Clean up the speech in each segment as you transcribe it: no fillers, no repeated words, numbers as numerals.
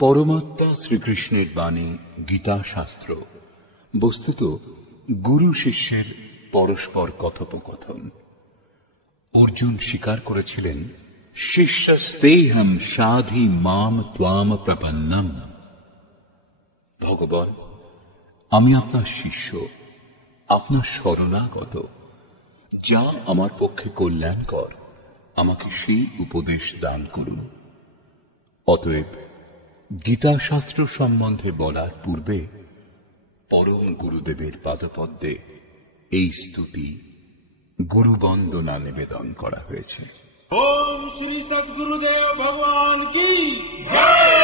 পরমাত্মা শ্রীকৃষ্ণের বাণী গীতা শাস্ত্র বস্তুত গুরু শিষ্যের পরস্পর কথোপকথন। অর্জুন স্বীকার করেছিলেন, শিষ্যস্তেহম সাধি মাম ত্বাম প্রপন্নম। ভগবান, আমি আপনার শিষ্য, আপনার শরণাগত। যা আমার পক্ষে কল্যাণকর, আমাকে সেই উপদেশ দান করুন। অতএব গীতা শাস্ত্র সম্বন্ধে বলার পূর্বে পরম গুরুদেবের পাদপদ্মে এই স্তুতি গুরুবন্দনা নিবেদন করা হয়েছে। ওম শ্রী সদ্গুরুদেব ভগবান কি জয়।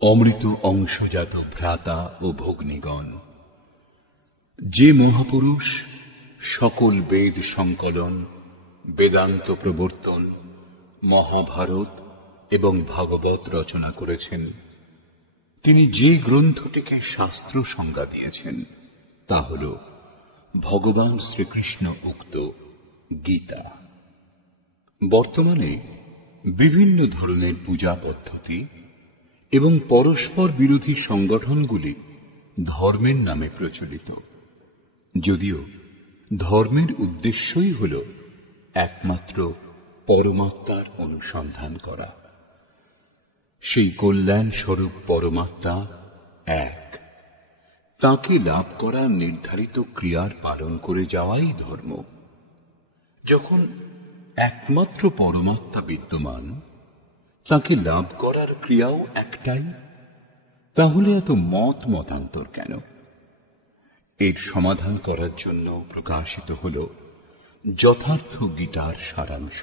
অমৃত অংশজাত ভ্রাতা ও ভগ্নীগণ, যে মহাপুরুষ সকল বেদ সংকলন, বেদান্ত প্রবর্তন, মহাভারত এবং ভাগবত রচনা করেছেন, তিনি যে গ্রন্থটিকে শাস্ত্র সংজ্ঞা দিয়েছেন তা হল ভগবান শ্রীকৃষ্ণ উক্ত গীতা। বর্তমানে বিভিন্ন ধরনের পূজা পদ্ধতি এবং পরস্পর বিরোধী সংগঠনগুলি ধর্মের নামে প্রচলিত, যদিও ধর্মের উদ্দেশ্যই হল একমাত্র পরমাত্মার অনুসন্ধান করা। সেই কল্যাণ স্বরূপ পরমাত্মা এক, তাকে লাভ করা নির্ধারিত ক্রিয়ার পালন করে যাওয়াই ধর্ম। যখন একমাত্র পরমাত্মা বিদ্যমান, তাকে লাভ করার ক্রিয়াও একটাই, তাহলে এত মতান্তর কেন? এর সমাধান করার জন্য প্রকাশিত হল যথার্থ গীতার সারাংশ,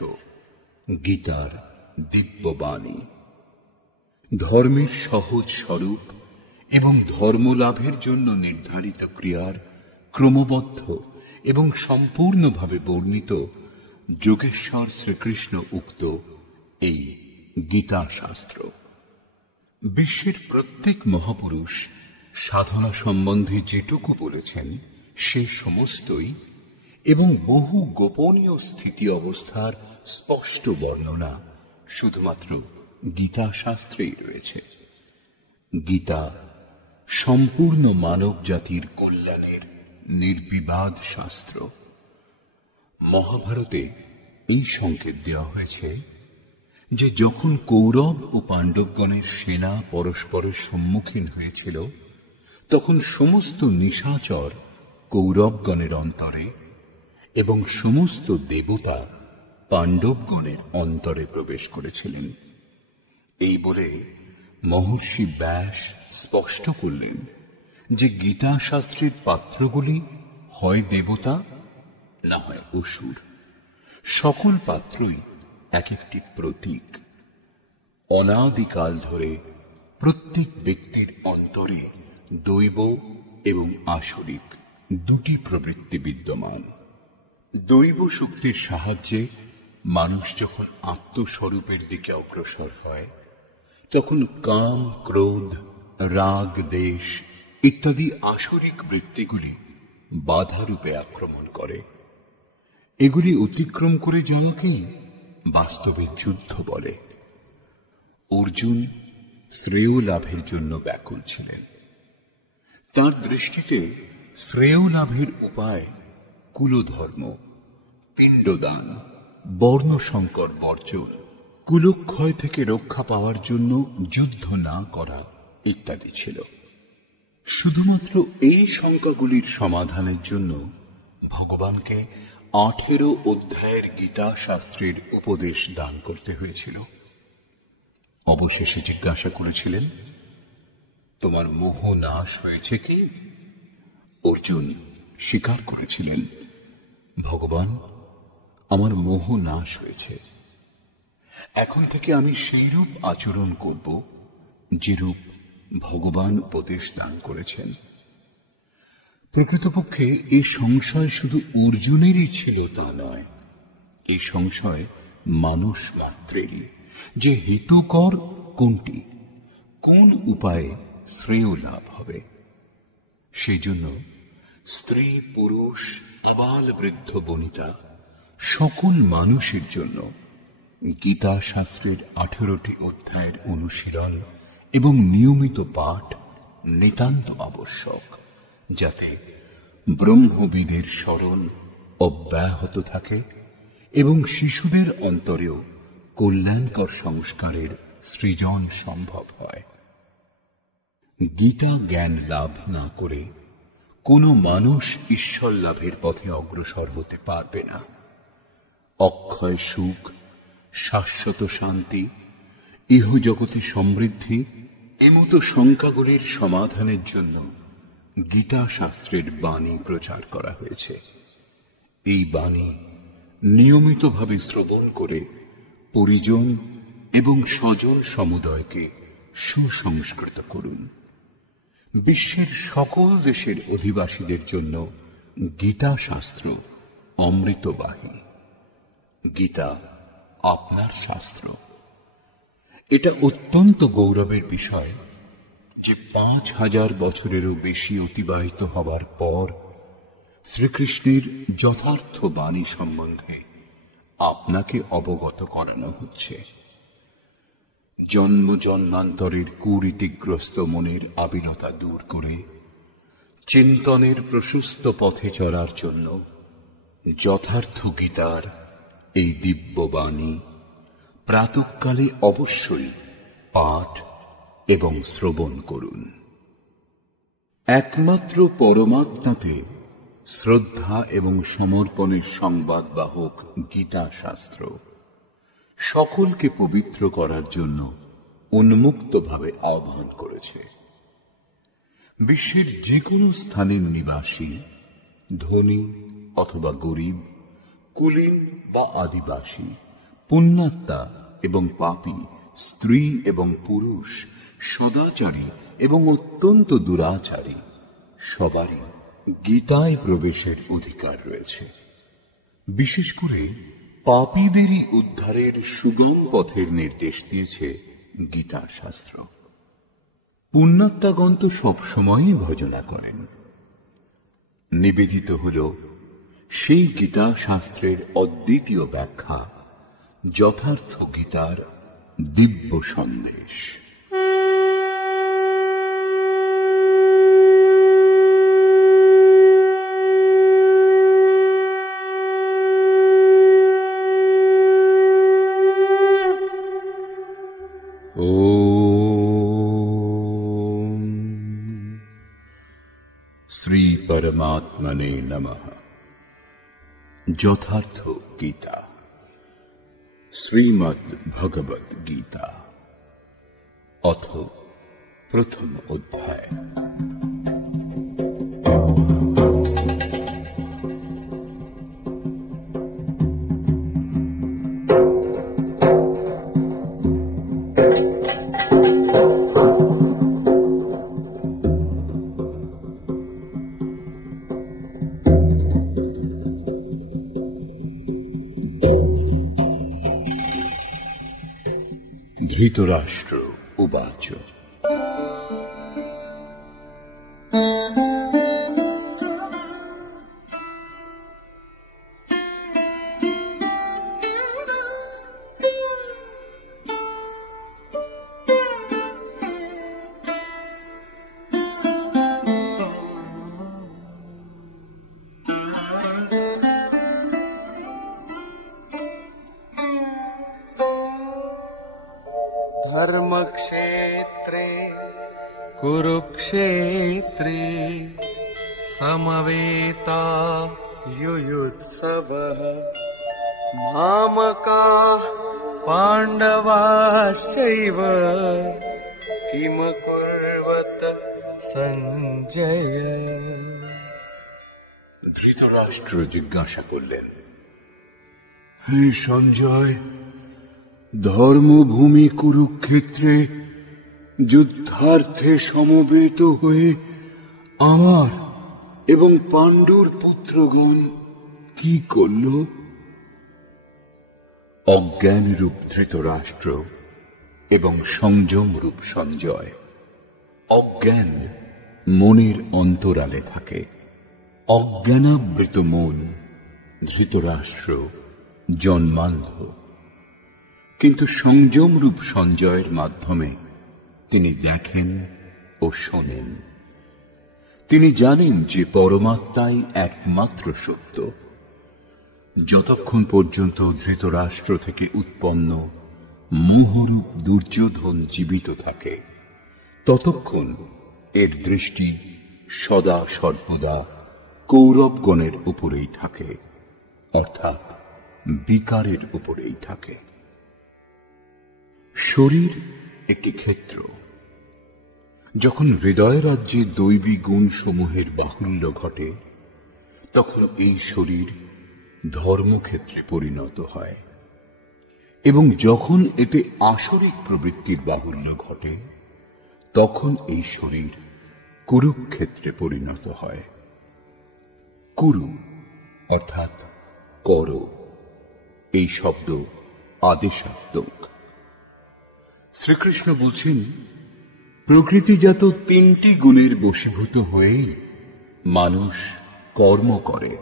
গীতার দিব্যবাণী। ধর্মের সহজ স্বরূপ এবং ধর্মলাভের জন্য নির্ধারিত ক্রিয়ার ক্রমবদ্ধ এবং সম্পূর্ণভাবে বর্ণিত যোগেশ্বর শ্রীকৃষ্ণ উক্ত এই গীতা শাস্ত্র। বিশ্বের প্রত্যেক মহাপুরুষ সাধনা সম্বন্ধে যেটুকু বলেছেন সে সমস্তই, এবং বহু গোপনীয় স্থিতি অবস্থার স্পষ্ট বর্ণনা শুধুমাত্র গীতা শাস্ত্রেই রয়েছে। গীতা সম্পূর্ণ মানব জাতির কল্যাণের নির্বিবাদ শাস্ত্র। মহাভারতে এই সংকেত দেওয়া হয়েছে যে যখন কৌরব ও পাণ্ডবগণের সেনা পরস্পরের সম্মুখীন হয়েছিল, তখন সমস্ত নিশাচর কৌরবগণের অন্তরে এবং সমস্ত দেবতা পাণ্ডবগণের অন্তরে প্রবেশ করেছিলেন। এই বলে মহর্ষি ব্যাস স্পষ্ট করলেন যে গীতা শাস্ত্রের পাত্রগুলি হয় দেবতা না হয় অসুর। সকল পাত্রই এক একটি প্রতীক। অনাদিকাল ধরে প্রত্যেক ব্যক্তির অন্তরে দৈব এবং আসরিক দুটি প্রবৃত্তি বিদ্যমান। দৈব শক্তির সাহায্যে মানুষ যখন আত্মস্বরূপের দিকে অগ্রসর হয়, তখন কাম, ক্রোধ, রাগ, দেশ ইত্যাদি আসরিক বৃত্তিগুলি বাধারূপে আক্রমণ করে। এগুলি অতিক্রম করে যাওয়াকেই বাস্তবে যুদ্ধ বলে। অর্জুন শ্রেয় লাভের জন্য ব্যাকুল ছিলেন। তার দৃষ্টিতে শ্রেয় লাভের উপায় কুলধর্ম, পিণ্ডদান, বর্ণসংকর বর্জন, কুলক্ষয় থেকে রক্ষা পাওয়ার জন্য যুদ্ধ না করা ইত্যাদি ছিল। শুধুমাত্র এই শঙ্কাগুলির সমাধানের জন্য ভগবানকে 18 অধ্যায়ের গীতা শাস্ত্রের উপদেশ দান করতে হয়েছিল। অবশেষে জিজ্ঞাসা করেছিলেন, তোমার মোহ নাশ হয়েছে কি? অর্জুন স্বীকার করেছিলেন, ভগবান, আমার মোহ নাশ হয়েছে। এখন থেকে আমি সেইরূপ আচরণ করব যেরূপ ভগবান উপদেশ দান করেছেন। প্রকৃতপক্ষে এই সংশয় শুধু অর্জুনেরই ছিল তা নয়, এই সংশয় মানুষ মাত্রেরই, যে হিতকর কোনটি, কোন উপায়ে শ্রেয় লাভ হবে। সেই জন্য স্ত্রী, পুরুষ, আবাল, বৃদ্ধ, বনিতা সকল মানুষের জন্য গীতা শাস্ত্রের 18টি অধ্যায়ের অনুশীলন এবং নিয়মিত পাঠ নিতান্ত আবশ্যক, যাতে ব্রহ্মবিদের স্মরণ অব্যাহত থাকে এবং শিশুদের অন্তরেও কল্যাণকর সংস্কারের সৃজন সম্ভব হয়। গীতা জ্ঞান লাভ না করে কোনো মানুষ ঈশ্বর লাভের পথে অগ্রসর হতে পারবে না। অক্ষয় সুখ, শাশ্বত শান্তি, ইহজগতে সমৃদ্ধি এমতো শঙ্কাগুলির সমাধানের জন্য গীতা শাস্ত্রের বাণী প্রচার করা হয়েছে। এই বাণী নিয়মিতভাবে শ্রবণ করে পরিজন এবং স্বজন সমুদয়কে সুসংস্কৃত করুন। বিশ্বের সকল দেশের অধিবাসীদের জন্য গীতা শাস্ত্র অমৃতবাহী। গীতা আপনার শাস্ত্র। এটা অত্যন্ত গৌরবের বিষয় যে 5000 বছরেরও বেশি অতিবাহিত হবার পর শ্রীকৃষ্ণের যথার্থ বাণী সম্বন্ধে আপনাকে অবগত করানো হচ্ছে। জন্ম জন্মান্তরের কুরীতিগ্রস্ত মনের আবিলতা দূর করে চিন্তনের প্রশস্ত পথে চলার জন্য যথার্থ গীতার এই দিব্যবাণী প্রাতঃকালে অবশ্যই পাঠ এবং শ্রবণ করুন। একমাত্র পরমাত্মাতে শ্রদ্ধা এবং সমর্পণের সংবাদবাহক গীতা শাস্ত্র সকলকে পবিত্র করার জন্য উন্মুক্তভাবে আহ্বান করেছে। বিশ্বের যে কোনো স্থানের নিবাসী, ধনী অথবা গরিব, কুলীন বা আদিবাসী, পুণ্যাত্মা এবং পাপী, স্ত্রী এবং পুরুষ, সদাচারী এবং অত্যন্ত দুরাচারী সবারই গীতায় প্রবেশের অধিকার রয়েছে। বিশেষ করে পাপীদেরই উদ্ধারের সুগম পথের নির্দেশ দিয়েছে গীতা শাস্ত্র। পুণ্যাত্মাগণ তো সবসময়ই ভজনা করেন। নিবেদিত হল সেই গীতা শাস্ত্রের অদ্বিতীয় ব্যাখ্যা, যথার্থ গীতার দিব্য সন্দেশ। ओम श्री परमात्मने नमः। যথার্থ গীতা, শ্রীমদ্ ভগবত গীতা, অথ প্রথম অধ্যায়। ধৃতরাষ্ট্র উবাচ धर्मक्षेत्रे कुरुक्षेत्रे समवेता युयुत्सवः मामकाः पाण्डवाश्चैव किम कुर्वत सञ्जय। ধৃতরাষ্ট্র জিজ্ঞাসা করলেন, হে সঞ্জয়, ধর্মভূমি কুরুক্ষেত্রে যুদ্ধার্থে সমবেত হয়ে আমার এবং পাণ্ডুর পুত্রগণ কি করল? অজ্ঞানরূপ ধৃতরাষ্ট্র এবং সংযমরূপ সঞ্জয়। অজ্ঞান মনের অন্তরালে থাকে। অজ্ঞানাবৃত মন ধৃতরাষ্ট্র জন্মান্ধ, কিন্তু সংযমরূপ সঞ্জয়ের মাধ্যমে তিনি দেখেন ও শোনেন। তিনি জানেন যে পরমাত্মাই একমাত্র সত্য। যতক্ষণ পর্যন্ত ধৃতরাষ্ট্র থেকে উৎপন্ন মোহরূপ দুর্যোধন জীবিত থাকে, ততক্ষণ এর দৃষ্টি সদা সর্বদা কৌরবগণের উপরেই থাকে, অর্থাৎ বিকারের উপরেই থাকে। শরীর একটি ক্ষেত্র। যখন হৃদয় রাজ্যে দৈবী গুণ সমূহের বাহুল্য ঘটে, তখন এই শরীর ধর্মক্ষেত্রে পরিণত হয়, এবং যখন এতে আসরিক প্রবৃত্তির বাহুল্য ঘটে, তখন এই শরীর কুরুক্ষেত্রে পরিণত হয়। কুরু অর্থাৎ কর, এই শব্দ আদেশাত্মক। শ্রীকৃষ্ণ বলছেন, প্রকৃতিজাত তিনটি গুণের বশীভূত হয়েই মানুষ কর্ম করে।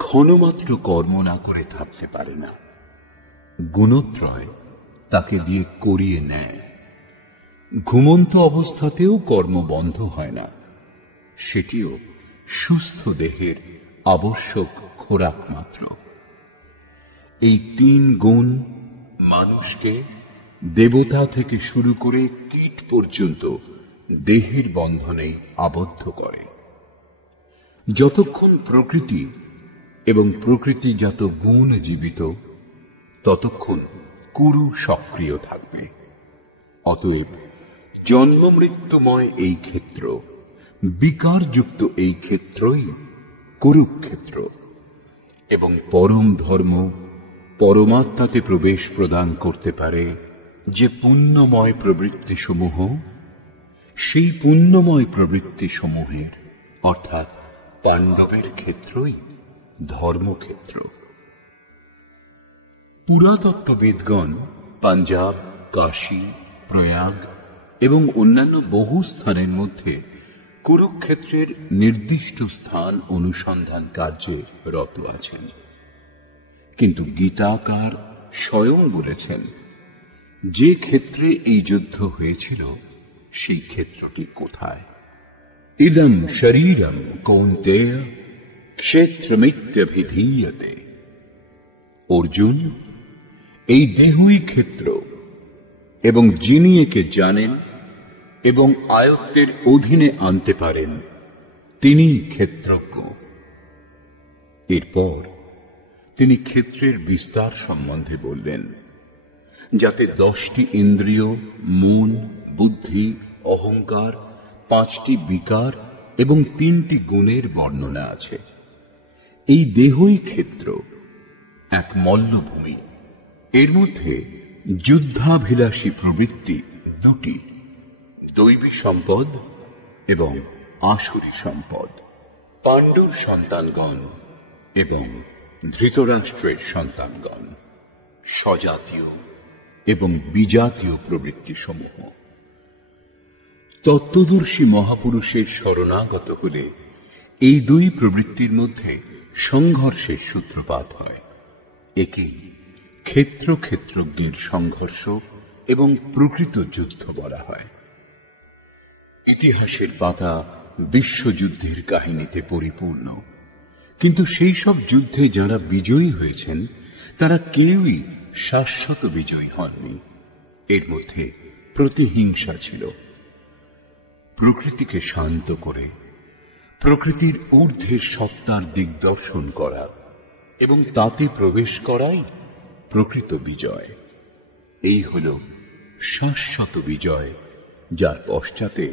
ক্ষণমাত্র কর্ম না করে থাকতে পারে না। গুণত্রয় তাকে দিয়ে করিয়ে নেয়। ঘুমন্ত অবস্থাতেও কর্ম বন্ধ হয় না, সেটিও সুস্থ দেহের আবশ্যক খোরাক মাত্র। এই 3 গুণ মানুষকে দেবতা থেকে শুরু করে কীট পর্যন্ত দেহের বন্ধনে আবদ্ধ করে। যতক্ষণ প্রকৃতি এবং প্রকৃতিজাত গুণ জীবিত, ততক্ষণ কুরু সক্রিয় থাকবে। অতএব জন্ম মৃত্যুময় এই ক্ষেত্র, বিকারযুক্ত এই ক্ষেত্রই কুরুক্ষেত্র, এবং পরম ধর্ম পরমাত্মাতে প্রবেশ প্রদান করতে পারে যে পুণ্যময় প্রবৃত্তিসমূহ, সেই পুণ্যময় প্রবৃত্তিসমূহের অর্থাৎ পাণ্ডবের ক্ষেত্রই ধর্মক্ষেত্র। পুরাতত্ত্ববিদগণ পাঞ্জাব, কাশী, প্রয়াগ এবং অন্যান্য বহু স্থানের মধ্যে কুরুক্ষেত্রের নির্দিষ্ট স্থান অনুসন্ধান কার্যে রত আছেন। কিন্তু গীতাকার স্বয়ং বলেছেন, যে ক্ষেত্রে এই যুদ্ধ হয়েছিল সেই ক্ষেত্রটি কোথায়? ইদম শরীরম কৌন্তেয় ক্ষেত্রমিত্যভিধীয়তে। অর্জুন, এই দেহই ক্ষেত্র, এবং যিনি একে জানেন এবং আয়ত্তের অধীনে আনতে পারেন তিনিই ক্ষেত্রজ্ঞ। এরপর তিনি ক্ষেত্রের বিস্তার সম্বন্ধে বললেন, যাতে 10টি ইন্দ্রিয়, মন, বুদ্ধি, অহংকার, 5টি বিকার এবং 3টি গুণের বর্ণনা আছে। এই দেহই ক্ষেত্র, এক মল্লভূমি। এর মধ্যে যুদ্ধাভিলাষী প্রবৃত্তি 2টি, দৈবী সম্পদ এবং আসুরী সম্পদ। পাণ্ডুর সন্তানগণ এবং ধৃতরাষ্ট্রের সন্তানগণ, স্বজাতীয় এবং বিজাতীয় প্রবৃত্তিসমূহ। তত্ত্বদর্শী মহাপুরুষের শরণাগত হলে এই 2 প্রবৃত্তির মধ্যে সংঘর্ষের সূত্রপাত হয়। একেই ক্ষেত্র ক্ষেত্রজ্ঞের সংঘর্ষ এবং প্রকৃত যুদ্ধ বলা হয়। ইতিহাসের পাতা বিশ্বযুদ্ধের কাহিনীতে পরিপূর্ণ, কিন্তু সেই সব যুদ্ধে যারা বিজয়ী হয়েছেন তারা কেউই শাশ্বত বিজয়ী হননি। এর মধ্যে প্রতিহিংসা ছিল। প্রকৃতিকে শান্ত করে প্রকৃতির ঊর্ধ্বের সত্তার দিগদর্শন করা এবং তাতে প্রবেশ করাই প্রকৃত বিজয়। এই হল শাশ্বত বিজয়, যার পশ্চাতে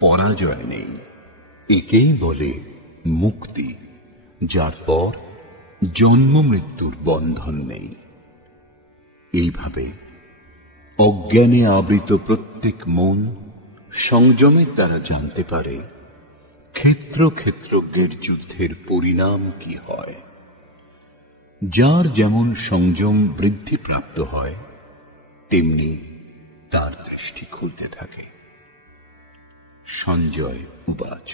পরাজয় নেই। একেই বলে মুক্তি, যার পর জন্ম মৃত্যুর বন্ধন নেই। এইভাবে অজ্ঞানে আবৃত প্রত্যেক মন সংযমের দ্বারা জানতে পারে ক্ষেত্র ক্ষেত্রজ্ঞের যুদ্ধের পরিণাম কি হয়। যার যেমন সংযম বৃদ্ধিপ্রাপ্ত হয়, তেমনি তার দৃষ্টি খুলতে থাকে। সঞ্জয় উবাচ।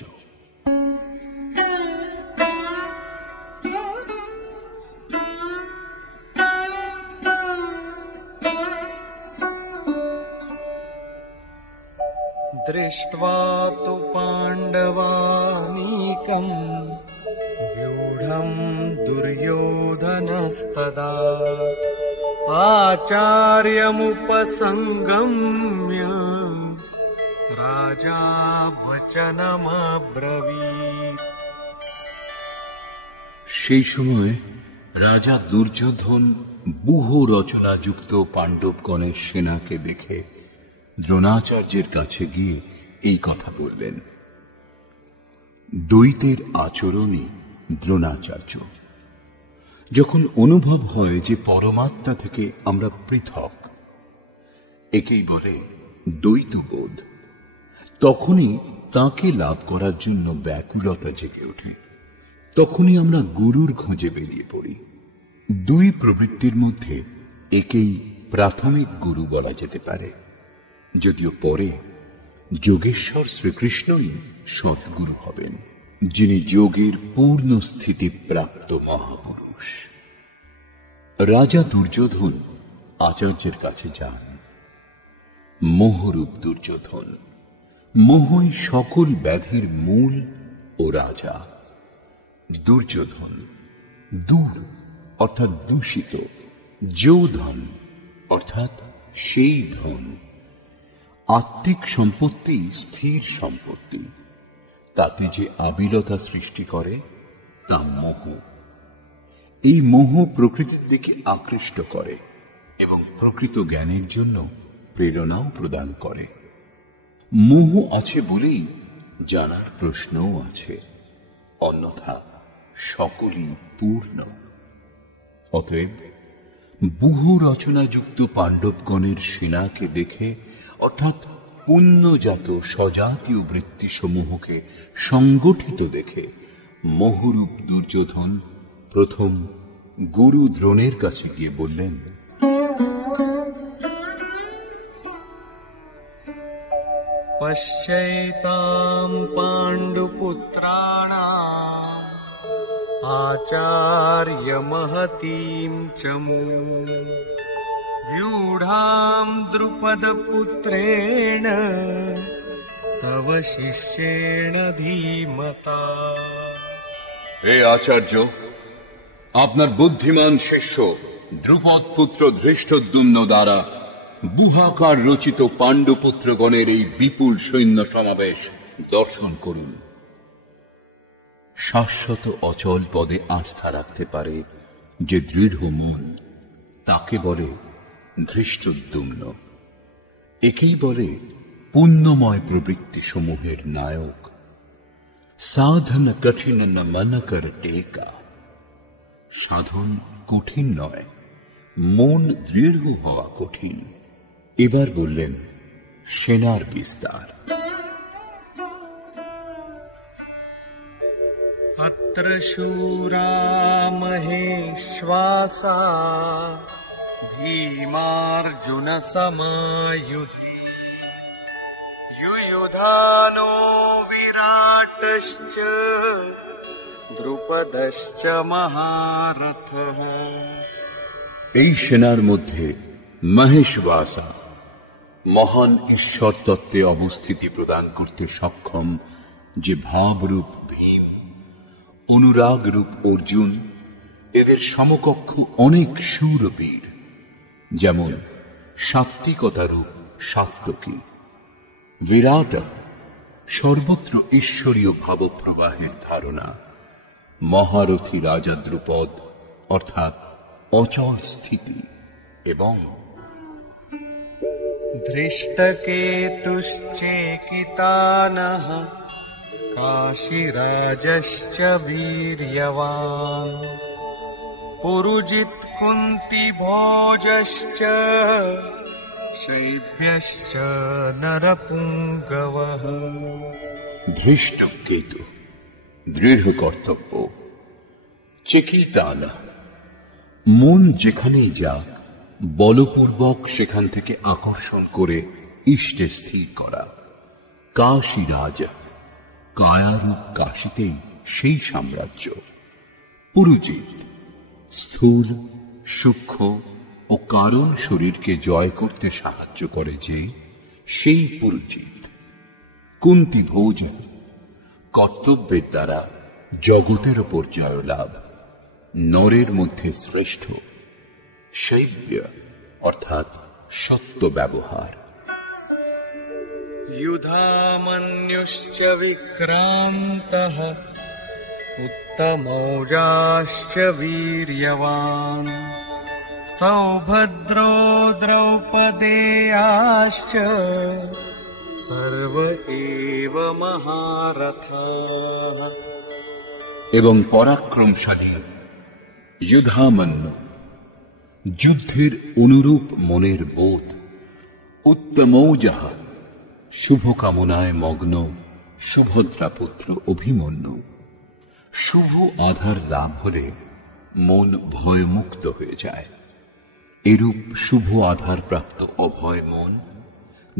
दृष्ट्वा तु पाण्डवानीकम् व्यूढम् दुर्योधनस्तदा आचार्यमुपसङ्गम्य राजा वचनमब्रवीत्। সেই সময় রাজা দুর্যোধন বহু রচনাযুক্ত পাণ্ডবগণের সেনাকে দেখে দ্রোণাচার্যের কাছে গিয়ে এই কথা বললেন। দ্বৈতের আচরণই দ্রোণাচার্য। যখন অনুভব হয় যে পরমাত্মা থেকে আমরা পৃথক, একেই বলে দ্বৈতবোধ, তখনই তাকে লাভ করার জন্য ব্যাকুলতা জেগে ওঠে। তখনই আমরা গুরুর খোঁজে বেরিয়ে পড়ি। 2 প্রবৃত্তির মধ্যে একেই প্রাথমিক গুরু বলা যেতে পারে, যদিও পরে যোগেশ্বর শ্রীকৃষ্ণই সৎগুরু হবেন। যিনি যোগের পূর্ণ স্থিতি প্রাপ্ত মহাপুরুষ। রাজা দুর্যোধন আচার্যের কাছে যান। মোহরূপ দুর্যোধন, মোহই সকল ব্যাধির মূল ও রাজা। দুর্যোধন দূর অর্থাৎ দূষিত, যৌধন অর্থাৎ সেই ধন। আত্মিক সম্পত্তি স্থির সম্পত্তি, তাতে যে আবিলতা সৃষ্টি করে তা মোহ। এই মোহ প্রকৃতির দিকে আকৃষ্ট করে এবং প্রকৃত জ্ঞানের জন্য প্রেরণাও প্রদান করে। মোহ আছে বলেই জানার প্রশ্নও আছে, অন্যথা সকলই পূর্ণ। অতএব বহু রচনাযুক্ত পাণ্ডবগণের সেনাকে দেখে, অর্থাৎ পুণ্যজাত স্বজাতীয় বৃত্তিসমূহকে সংগঠিত দেখে মোহরূপ দুর্যোধন প্রথম গুরু দ্রোণের কাছে গিয়ে বললেন, পশ্যৈতাম পাণ্ডুপুত্রাণাম আচার্য মহতীম চমূ व्यूढां द्रुपदपुत्रेण तव शिष्येण धीमता। হে আচার্য, আপনার বুদ্ধিমান শিষ্য দ্রুপদ পুত্র ধৃষ্টদ্যুম্ন দ্বারা বুহাকার রচিত পাণ্ডুপুত্রগণের এই বিপুল সৈন্য সমাবেশ দর্শন করুন। শাশ্বত অচল পদে আস্থা রাখতে পারে যে দৃঢ় মন, তাকে বলে ধৃষ্টদ্যুম্ন। একেই বলে পুণ্যময় প্রবৃত্তি সমূহের নায়ক। সাধন কঠিন ন মন কর টেকা, সাধন কঠিন নয়, মন দৃঢ় হওয়া কঠিন। এবার বললেন সেনার বিস্তার। अत्र शूरा महेश्वासा भीमार्जुन समायुधि युयुधानो विराटश्च द्रुपदश्च महारथः। এই সেনার মধ্যে মহেশবাসা, মহান ঈশ্বর তত্ত্বে অবস্থিতি প্রদান করতে সক্ষম যে ভাবরূপ ভীম, অনুরাগ রূপ অর্জুন, এদের সমকক্ষ অনেক শূরবীর, যেমন সাত্ত্বিকতা রূপ সাত্ত্বকী। বিরাট সর্বত্র ঈশ্বরীয় ভাবপ্রবাহের ধারণা। মহারথী রাজা দ্রুপদ অর্থাৎ অচল স্থিতি, এবং धृष्टकेतुश्चेकितानः काशीराजश्च वीर्यवान् पुरुजित् कुन्तिभोजश्च शैब्यश्च नरपुङ्गवः। ধৃষ্ট কেতু দৃঢ় কর্তব্য, চেকিতানা মন যেখানেই যাক বলপূর্বক সেখান থেকে আকর্ষণ করে ইষ্টে স্থির করা। কাশীরাজ কায়ারূপ কাশীতেই সেই সাম্রাজ্য। পুরুজিত স্থূল সূক্ষ্ম ও কারণ শরীরকে জয় করতে সাহায্য করে যে, সেই পুরুজিত। কুন্তি ভোজ কর্তব্যের দ্বারা জগতের ওপর জয়লাভ, নরের মধ্যে শ্রেষ্ঠ। শৈব্য অর্থাৎ সত্য ব্যবহার। युधामन्युश्च विक्रान्तः उत्तमौजाश्च वीर्यवान् सौभद्रो द्रौपदेयाश्च सर्व एव महारथाः। এবং পরাক্রমশালী যুধামন্য, যুদ্ধের অনুরূপ মনের বোধ। উত্তমৌজাহ শুভকামনায় মগ্ন সুভদ্রা পুত্র অভিমন্যু। শুভ আধার লাভ হলে মন ভয়মুক্ত হয়ে যায়। এরূপ শুভ আধার প্রাপ্ত অভয় মন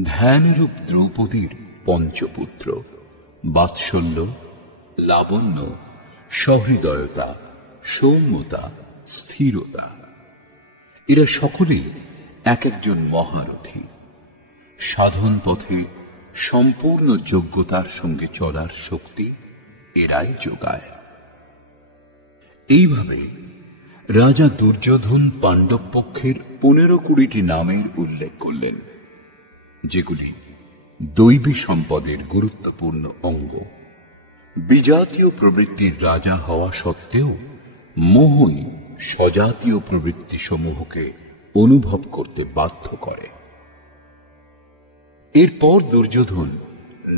ধ্যানরূপ দ্রৌপদীর পঞ্চপুত্র। বাৎসল্য লাবণ্য, সহৃদয়তা, সৌম্যতা, স্থিরতা। এরা সকলেই এক একজন মহারথী। সাধন পথে সম্পূর্ণ যোগ্যতার সঙ্গে চলার শক্তি এরাই যোগায়। এইভাবে রাজা দুর্যোধন পাণ্ডব পক্ষের 15-20টি নামের উল্লেখ করলেন, যেগুলি দৈবী সম্পদের গুরুত্বপূর্ণ অঙ্গ। বিজাতীয় প্রবৃত্তির রাজা হওয়া সত্ত্বেও মোহই স্বজাতীয় প্রবৃত্তি সমূহকে অনুভব করতে বাধ্য করে। এরপর দুর্যোধন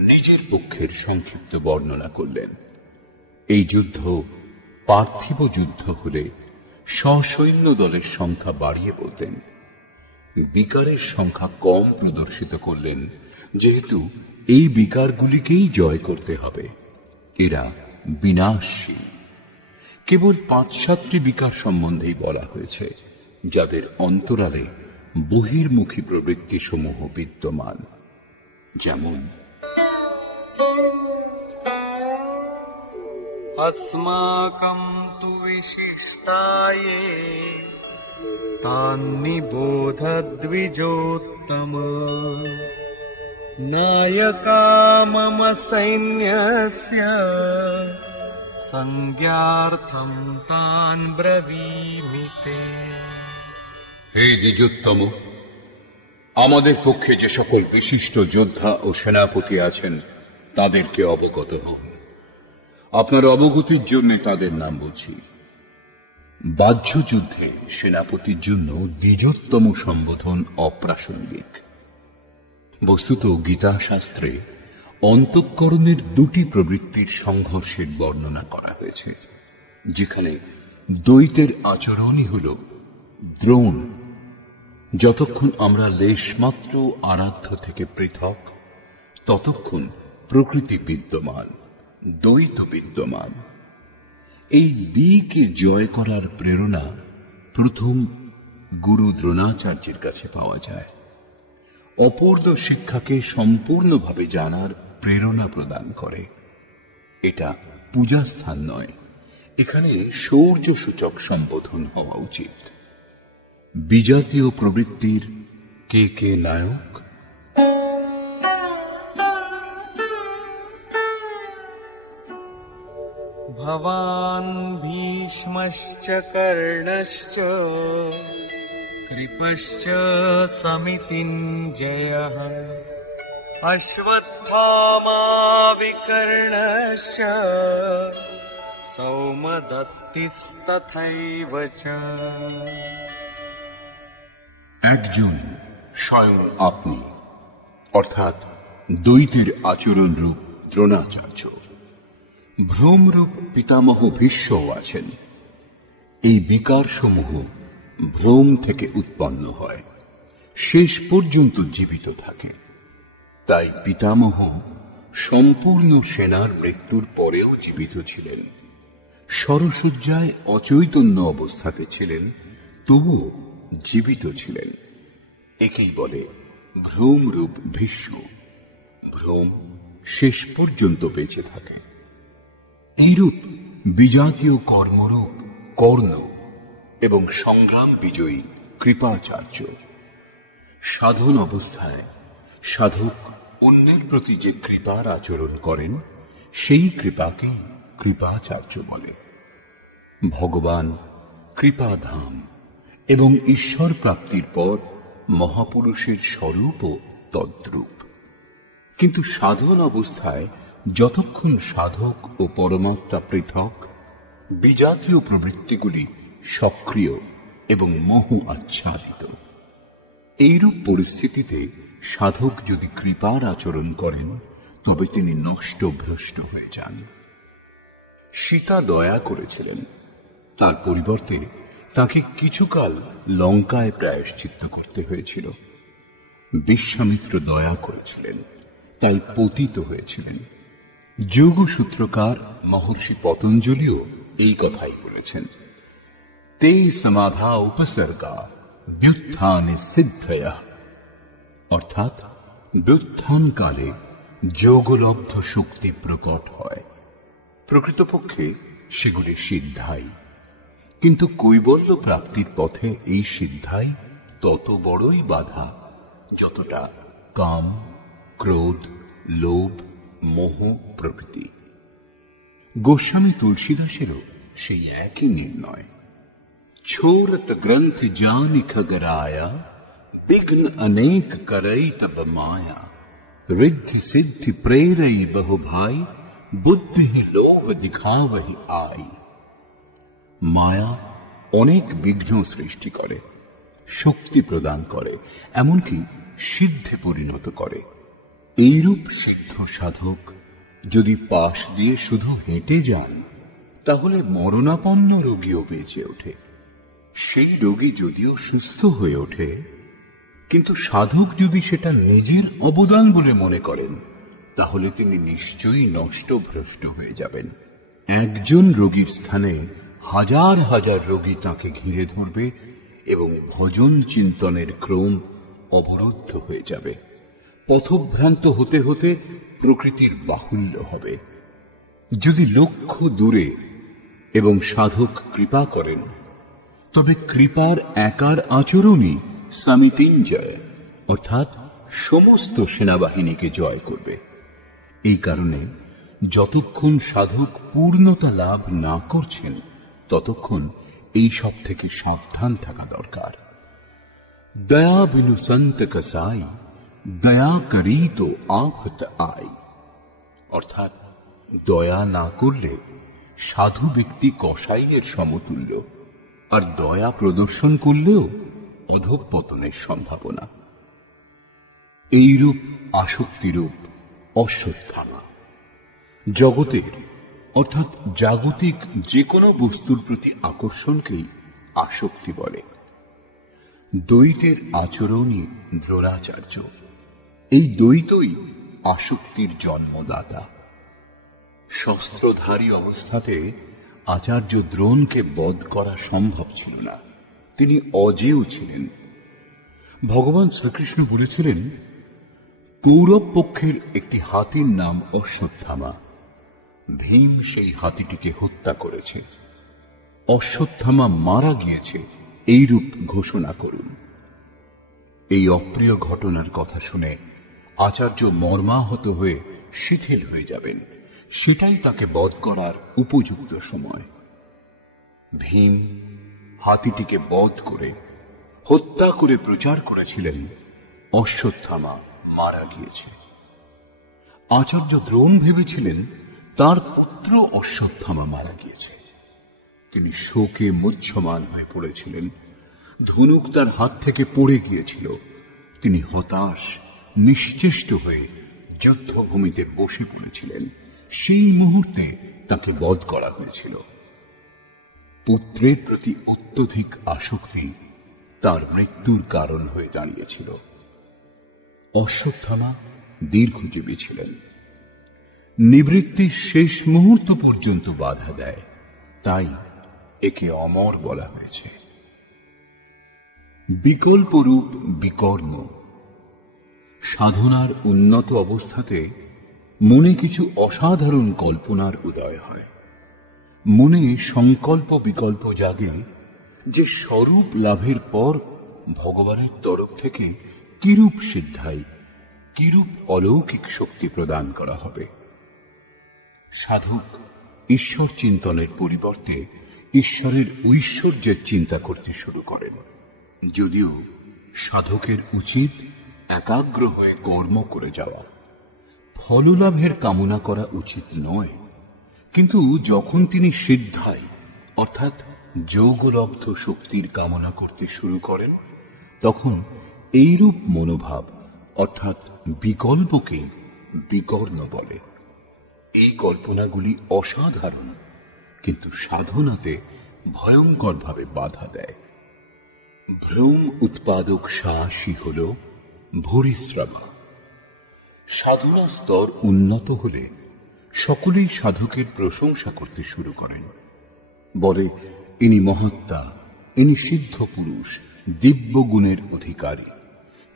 নিজের পক্ষের সংক্ষিপ্ত বর্ণনা করলেন। এই যুদ্ধ পার্থিব যুদ্ধ হলে সসৈন্য দলের সংখ্যা বাড়িয়ে বলতেন, বিকারের সংখ্যা কম প্রদর্শিত করলেন, যেহেতু এই বিকারগুলিকেই জয় করতে হবে। এরা বিনাশশীল। কেবল 5-7টি বিকার সম্বন্ধেই বলা হয়েছে, যাদের অন্তরালে বহির্মুখী প্রবৃত্তি সমূহ বিদ্যমান, যেমন अस्माकं तु विशिष्टाये तान्निबोधद्विजोत्तम नायका मम सैन्यस्य संज्ञार्थं तान् ब्रवीमि ते। হে দ্বিজোত্তম, আমাদের পক্ষে যে সকল বিশিষ্ট যোদ্ধা ও সেনাপতি আছেন তাদেরকে অবগত হন। আপনার অবগতির জন্য তাদের নাম বলছি। বাহ্য যুদ্ধে সেনাপতির জন্য দ্বিজোত্তম সম্বোধন অপ্রাসঙ্গিক। বস্তুত গীতা শাস্ত্রে অন্তঃকরণের 2টি প্রবৃত্তির সংঘর্ষের বর্ণনা করা হয়েছে, যেখানে দ্বৈতের আচরণই হল দ্রোণ। যতক্ষণ আমরা লেশমাত্র আরাধ্য থেকে পৃথক, ততক্ষণ প্রকৃতি বিদ্যমান, দ্বৈত বিদ্যমান। এই দিকে জয় করার প্রেরণা প্রথম গুরু দ্রোণাচার্যের কাছে পাওয়া যায়। অপূর্ব শিক্ষাকে সম্পূর্ণভাবে জানার প্রেরণা প্রদান করে। এটা পূজাস্থান নয়, এখানে শৌর্য সূচক সম্বোধন হওয়া উচিত। বিজাতীয় প্রবৃত্তির কে কে নায়ক? भवान् भीष्मश्च कर्णश्च कृपश्च समितिञ्जयः अश्वत्थामा विकर्णश्च सौमदत्तिस्तथैव च। একজন স্বয়ং আপনি, অর্থাৎ দ্বৈতের আচরণ রূপ দ্রোণাচার্য। ভ্রমরূপ পিতামহ ভীষ্মও আছেন। এই বিকার সমূহ ভ্রম থেকে উৎপন্ন হয়, শেষ পর্যন্ত জীবিত থাকে। তাই পিতামহ সম্পূর্ণ সেনার মৃত্যুর পরেও জীবিত ছিলেন। শরশয্যায় অচৈতন্য অবস্থাতে ছিলেন, তবুও জীবিত ছিলেন। একেই বলে ভ্রমরূপ ভীষ্ম। ভ্রম শেষ পর্যন্ত বেঁচে থাকে। এইরূপ বিজাতীয় কর্মরূপ কর্ণ এবং সংগ্রাম বিজয়ী কৃপাচার্য। সাধন অবস্থায় সাধক অন্যের প্রতি যে কৃপার আচরণ করেন, সেই কৃপাকেই কৃপাচার্য বলে। ভগবান কৃপাধাম এবং ঈশ্বর প্রাপ্তির পর মহাপুরুষের স্বরূপও তদ্রূপ। কিন্তু সাধন অবস্থায় যতক্ষণ সাধক ও পরমাত্মা পৃথক, বিজাতীয় প্রবৃত্তিগুলি সক্রিয় এবং মোহ আচ্ছাদিত। এইরূপ পরিস্থিতিতে সাধক যদি কৃপার আচরণ করেন, তবে তিনি নষ্ট ভ্রষ্ট হয়ে যান। সীতা দয়া করেছিলেন, তার পরিবর্তে তাকে কিছুকাল লঙ্কায় প্রায়শ্চিত্ত করতে হয়েছিল। বিশ্বামিত্র দয়া করেছিলেন, তাই পতিত হয়েছিলেন। যোগসূত্রকার মহর্ষি পতঞ্জলিও এই কথাই বলেছেন, তে সমাধা উপসর্গা ব্যুত্থানে সিদ্ধয়া, অর্থাৎ ব্যুত্থানকালে যোগলব্ধ শক্তি প্রকট হয়, প্রকৃতপক্ষে সেগুলি সিদ্ধাই, কিন্তু কৈবল্য প্রাপ্তির পথে এই সিদ্ধাই তত বড়ই বাধা যতটা কাম, ক্রোধ, লোভ, মোহ প্রভৃতি। গোস্বামী তুলসীদাসেরও সেই একই নির্ণয়। छोरत ग्रंथ जान खगराया, विघ्न अनेक करई तब माया, रिद्धि सिद्धि प्रेरई बहु भाई, बुद्धि लोभ दिखावहि आई। माया অনেক বিঘ্ন সৃষ্টি করে, শক্তি প্রদান করে, এমনকি সিদ্ধে পরিণত করে। এইরূপ সিদ্ধ সাধক যদি পাশ দিয়ে শুধু হেঁটে যান, তাহলে মরণাপন্ন রোগীও বেঁচে ওঠে। সেই রোগী যদিও সুস্থ হয়ে ওঠে, কিন্তু সাধক যদি সেটা নিজের অবদান বলে মনে করেন, তাহলে তিনি নিশ্চয়ই নষ্ট ভ্রষ্ট হয়ে যাবেন। একজন রোগীর স্থানে হাজার হাজার রোগী তাকে ঘিরে ধরবে এবং ভজন চিন্তনের ক্রম অবরুদ্ধ হয়ে যাবে। পথভ্রান্ত হতে হতে প্রকৃতির বাহুল্য হবে। যদি লক্ষ্য দূরে এবং সাধক কৃপা করেন, তবে কৃপার একার আচরণই সমিতিঞ্জয়, অর্থাৎ সমস্ত সেনাবাহিনীকে জয় করবে। এই কারণে যতক্ষণ সাধক পূর্ণতা লাভ না করছেন, ততক্ষণ এই সব থেকে সাবধান থাকা দরকার। দয়া বিনু সন্ত কসাই, দয়া করি তো আফত আই, অর্থাৎ দয়া না করলে সাধু ব্যক্তি কসাইয়ের সমতুল্য, আর দয়া প্রদর্শন করলেও অধঃপতনের সম্ভাবনা। এইরূপ আসক্তিরূপ অশ্বত্থামা। জগতের অর্থাৎ জাগতিক যে কোনো বস্তুর প্রতি আকর্ষণকেই আসক্তি বলে। দ্বৈতের আচরণই দ্রোণাচার্য। এই দ্বৈতই আসক্তির জন্মদাতা। শস্ত্রধারী অবস্থাতে আচার্য দ্রোণকে বধ করা সম্ভব ছিল না, তিনি অজেয় ছিলেন। ভগবান শ্রীকৃষ্ণ বলেছিলেন, কৌরব পক্ষের একটি হাতির নাম অশ্বত্থামা। ভীম সেই হাতিটিকে হত্যা করেছে। অশ্বত্থামা মারা গিয়েছে, এইরূপ ঘোষণা করুন। এই অপ্রিয় ঘটনার কথা শুনে আচার্য মর্মাহত হয়ে শিথিল হয়ে যাবেন। সেটাই তাকে বধ করার উপযুক্ত সময়। ভীম হাতিটিকে বধ করে হত্যা করে প্রচার করেছিলেন, অশ্বত্থামা মারা গিয়েছে। আচার্য দ্রোণ ভেবেছিলেন তার পুত্র অশ্বত্থামা মারা গিয়েছে। তিনি শোকে মুহ্যমান হয়ে পড়েছিলেন। ধনুক তার হাত থেকে পড়ে গিয়েছিল। তিনি হতাশ, নিশ্চেষ্ট হয়ে যুদ্ধভূমিতে বসে পড়েছিলেন। সেই মুহূর্তে তাকে বধ করা হয়েছিল। পুত্রের প্রতি অত্যধিক আসক্তি তার মৃত্যুর কারণ হয়ে দাঁড়িয়েছিল। অশ্বত্থামা দীর্ঘজীবী ছিলেন। নিবৃত্তির শেষ মুহূর্ত পর্যন্ত বাধা দেয়, তাই একে অমর বলা হয়েছে। বিকল্পরূপ বিকর্ণ। সাধনার উন্নত অবস্থাতে মনে কিছু অসাধারণ কল্পনার উদয় হয়। মনে সংকল্প বিকল্প জাগে যে স্বরূপ লাভের পর ভগবানের তরফ থেকে কিরূপ সিদ্ধাই, কিরূপ অলৌকিক শক্তি প্রদান করা হবে। সাধক ঈশ্বর চিন্তনের পরিবর্তে ঈশ্বরের ঐশ্বর্যের চিন্তা করতে শুরু করেন। যদিও সাধকের উচিত একাগ্র হয়ে কর্ম করে যাওয়া, ফললাভের কামনা করা উচিত নয়, কিন্তু যখন তিনি সিদ্ধাই অর্থাৎ যোগলব্ধ শক্তির কামনা করতে শুরু করেন, তখন এইরূপ মনোভাব অর্থাৎ বিকল্পকে বিকর্ণ বলে। এই কল্পনাগুলি অসাধারণ, কিন্তু সাধনাতে ভয়ঙ্করভাবে বাধা দেয়। ভ্রম উৎপাদক সাহসী হল ভূরিশ্রমা। সাধনা স্তর উন্নত হলে সকলেই সাধকের প্রশংসা করতে শুরু করেন। বলে, ইনি মহাত্মা, ইনি সিদ্ধ পুরুষ, দিব্য গুণের অধিকারী।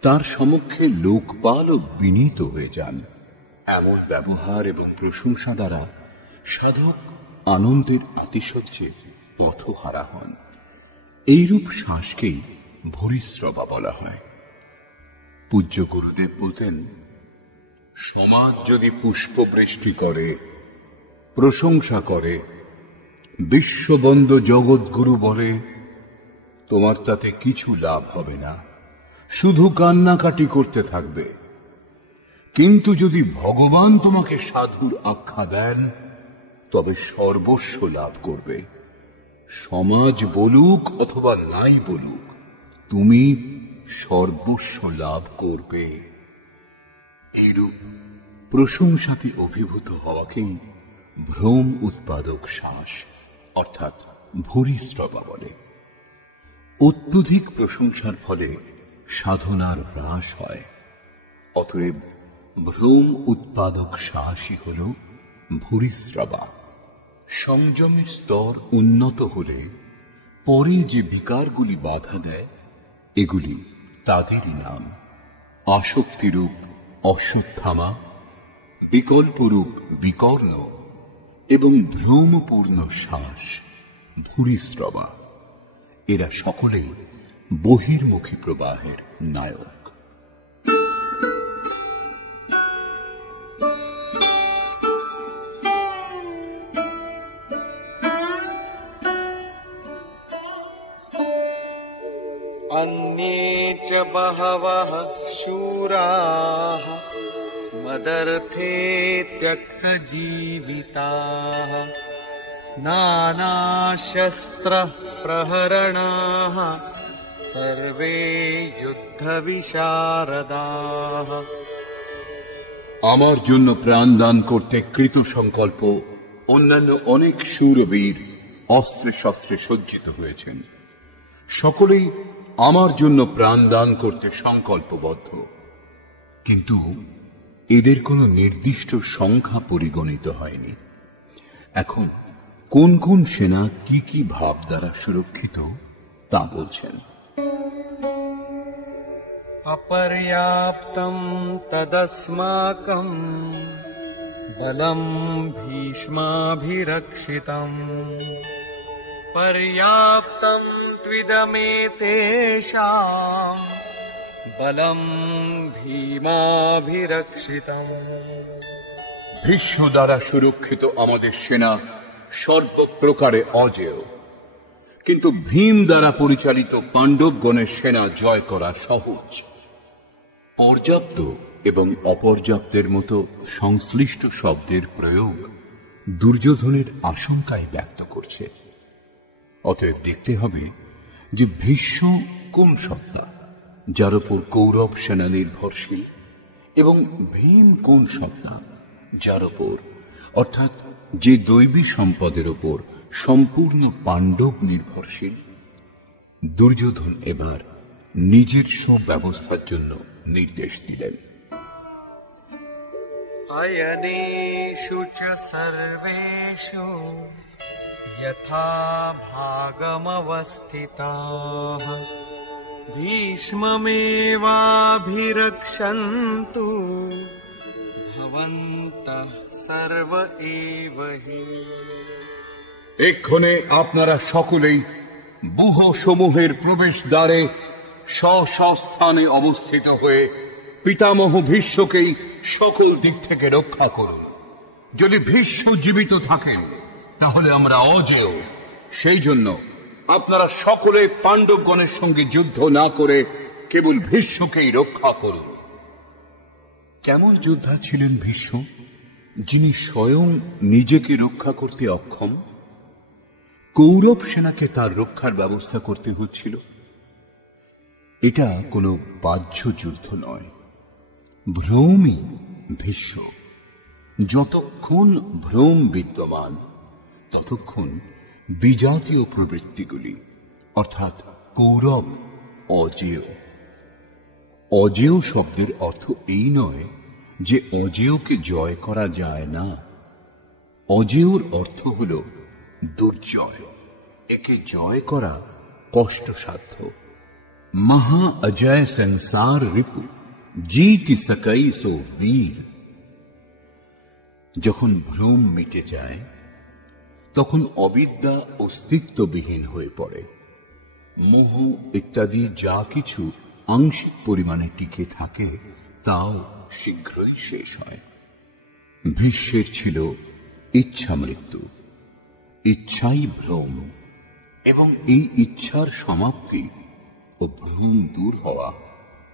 তার সমক্ষে লোকপালও বিনীত হয়ে যান। এমন ব্যবহার এবং প্রশংসা দ্বারা সাধক আনন্দের আতিশয্যে পথহারা হন। এইরূপ শ্বাসকেই ভূরিশ্রবা বলা হয়। পূজ্য গুরুদেব বলতেন, সমাজ যদি পুষ্পবৃষ্টি করে, প্রশংসা করে, বিশ্ববন্দ জগৎগুরু বলে, তোমার তাতে কিছু লাভ হবে না, শুধু কান্নাকাটি করতে থাকবে। কিন্তু যদি ভগবান তোমাকে সাধুর আখ্যা দেন, তবে সর্বস্ব লাভ করবে। সমাজ বলুক অথবা নাই বলুক, তুমি সর্বস্ব লাভ করবে। এইরূপ প্রশংসাতে অভিভূত হওয়াকেই ভ্রম উৎপাদক শ্বাস অর্থাৎ ভূরিশ্রবা বলে। অত্যধিক প্রশংসার ফলে সাধনার হ্রাস হয়। অতএব ভ্রম উৎপাদক শ্বাসই হল ভূরিশ্রবা। সংযমের স্তর উন্নত হলে পরে যে বিকারগুলি বাধা দেয়, এগুলি তাদেরই নাম। আসক্তিরূপ অশ্বত্থামা, বিকল্পরূপ বিকর্ণ এবং ভ্রমপূর্ণ শ্বাস ভূরিশ্রবা। এরা সকলেই বহির্মুখী প্রবাহের নায়ক। अन्ये च बहवः शूराः मदर्थे त्यक्तजीविताः नानाशस्त्रः प्रहरणाः सर्वे युद्धविशारदाः। আমার জন্য প্রাণ দান করতে কৃত সংকল্প অন্যান্য অনেক শূরবীর অস্ত্রে শস্ত্রে সজ্জিত হয়েছেন। সকলেই আমার জন্য প্রাণ দান করতে সংকল্পবদ্ধ, কিন্তু এদের কোনো নির্দিষ্ট সংখ্যা পরিগণিত হয়নি। এখন কোন কোন সেনা কি কি ভাব দ্বারা সুরক্ষিত তা বলছেন। अपर्याप्तं तदस्माकं बलं भीष्माभिरक्षितम् पर्याप्तं त्विदमेतेषां बलं भीमाभिरक्षितम्। ভীষ্ম দ্বারা সুরক্ষিত আমাদের সেনা সর্বপ্রকারে অজেয়, কিন্তু ভীম দ্বারা পরিচালিত পাণ্ডবগণের সেনা জয় করা সহজ। পর্যাপ্ত এবং অপর্যাপ্তের মতো সংশ্লিষ্ট শব্দের প্রয়োগ দুর্যোধনের আশঙ্কায় ব্যক্ত করছে। অতএব দেখতে হবে যে ভীষ্ম কোন সত্তা যার উপর কৌরব সেনা নির্ভরশীল, এবং ভীম কোন সত্তা যার উপর অর্থাৎ যে দৈবী সম্পদের উপর সম্পূর্ণ পাণ্ডব নির্ভরশীল। দুর্যোধন এবার নিজের সুব্যবস্থার জন্য নির্দেশ দিলেন। अयनेषु च सर्वेषु यथा भागमवस्थिताः भीष्ममेवाभिरक्षन्तु भवन्तः सर्व एव हि। এক্ষণে আপনারা সকলেই ব্যূহ সমূহের প্রবেশ দ্বারে স্বস্থানে অবস্থিত হয়ে পিতামহ ভীষ্মকেই সকল দিক থেকে রক্ষা করুন। যদি ভীষ্ম জীবিত থাকেন তাহলে আমরা অজেয়। সেই জন্য আপনারা সকলে পাণ্ডবগণের সঙ্গে যুদ্ধ না করে কেবল ভীষ্মকেই রক্ষা করুন। কেমন যোদ্ধা ছিলেন ভীষ্ম, যিনি স্বয়ং নিজেকে রক্ষা করতে অক্ষম? কৌরব সেনাকে তার রক্ষার ব্যবস্থা করতে হচ্ছিল। এটা কোনো বাহ্য যুদ্ধ নয়, ভ্রমই ভীষ্ম। যতক্ষণ ভ্রম বিদ্যমান ততক্ষণ বিজাতীয় প্রবৃত্তিগুলি অর্থাৎ কৌরব অজেয়। অজেয় শব্দের অর্থ এই নয় যে অজেয়কে জয় করা যায় না। অজেয়র অর্থ হল দুর্জয়, একে জয় করা কষ্টসাধ্য। মহা অজয় সংসার রিপু जीति सकई सो वीर। যখন ভ্রম মিটে যায় তখন অবিদ্যা অস্তিত্ববিহীন হয়ে পড়ে। মোহ ইত্যাদি যা কিছু আংশিক পরিমাণে টিকে থাকে তাও শীঘ্রই শেষ হয়। ভীষ্মের ছিল ইচ্ছা মৃত্যু, ইচ্ছাই ভ্রম, এবং এই ইচ্ছার সমাপ্তি ও ভ্রম দূর হওয়া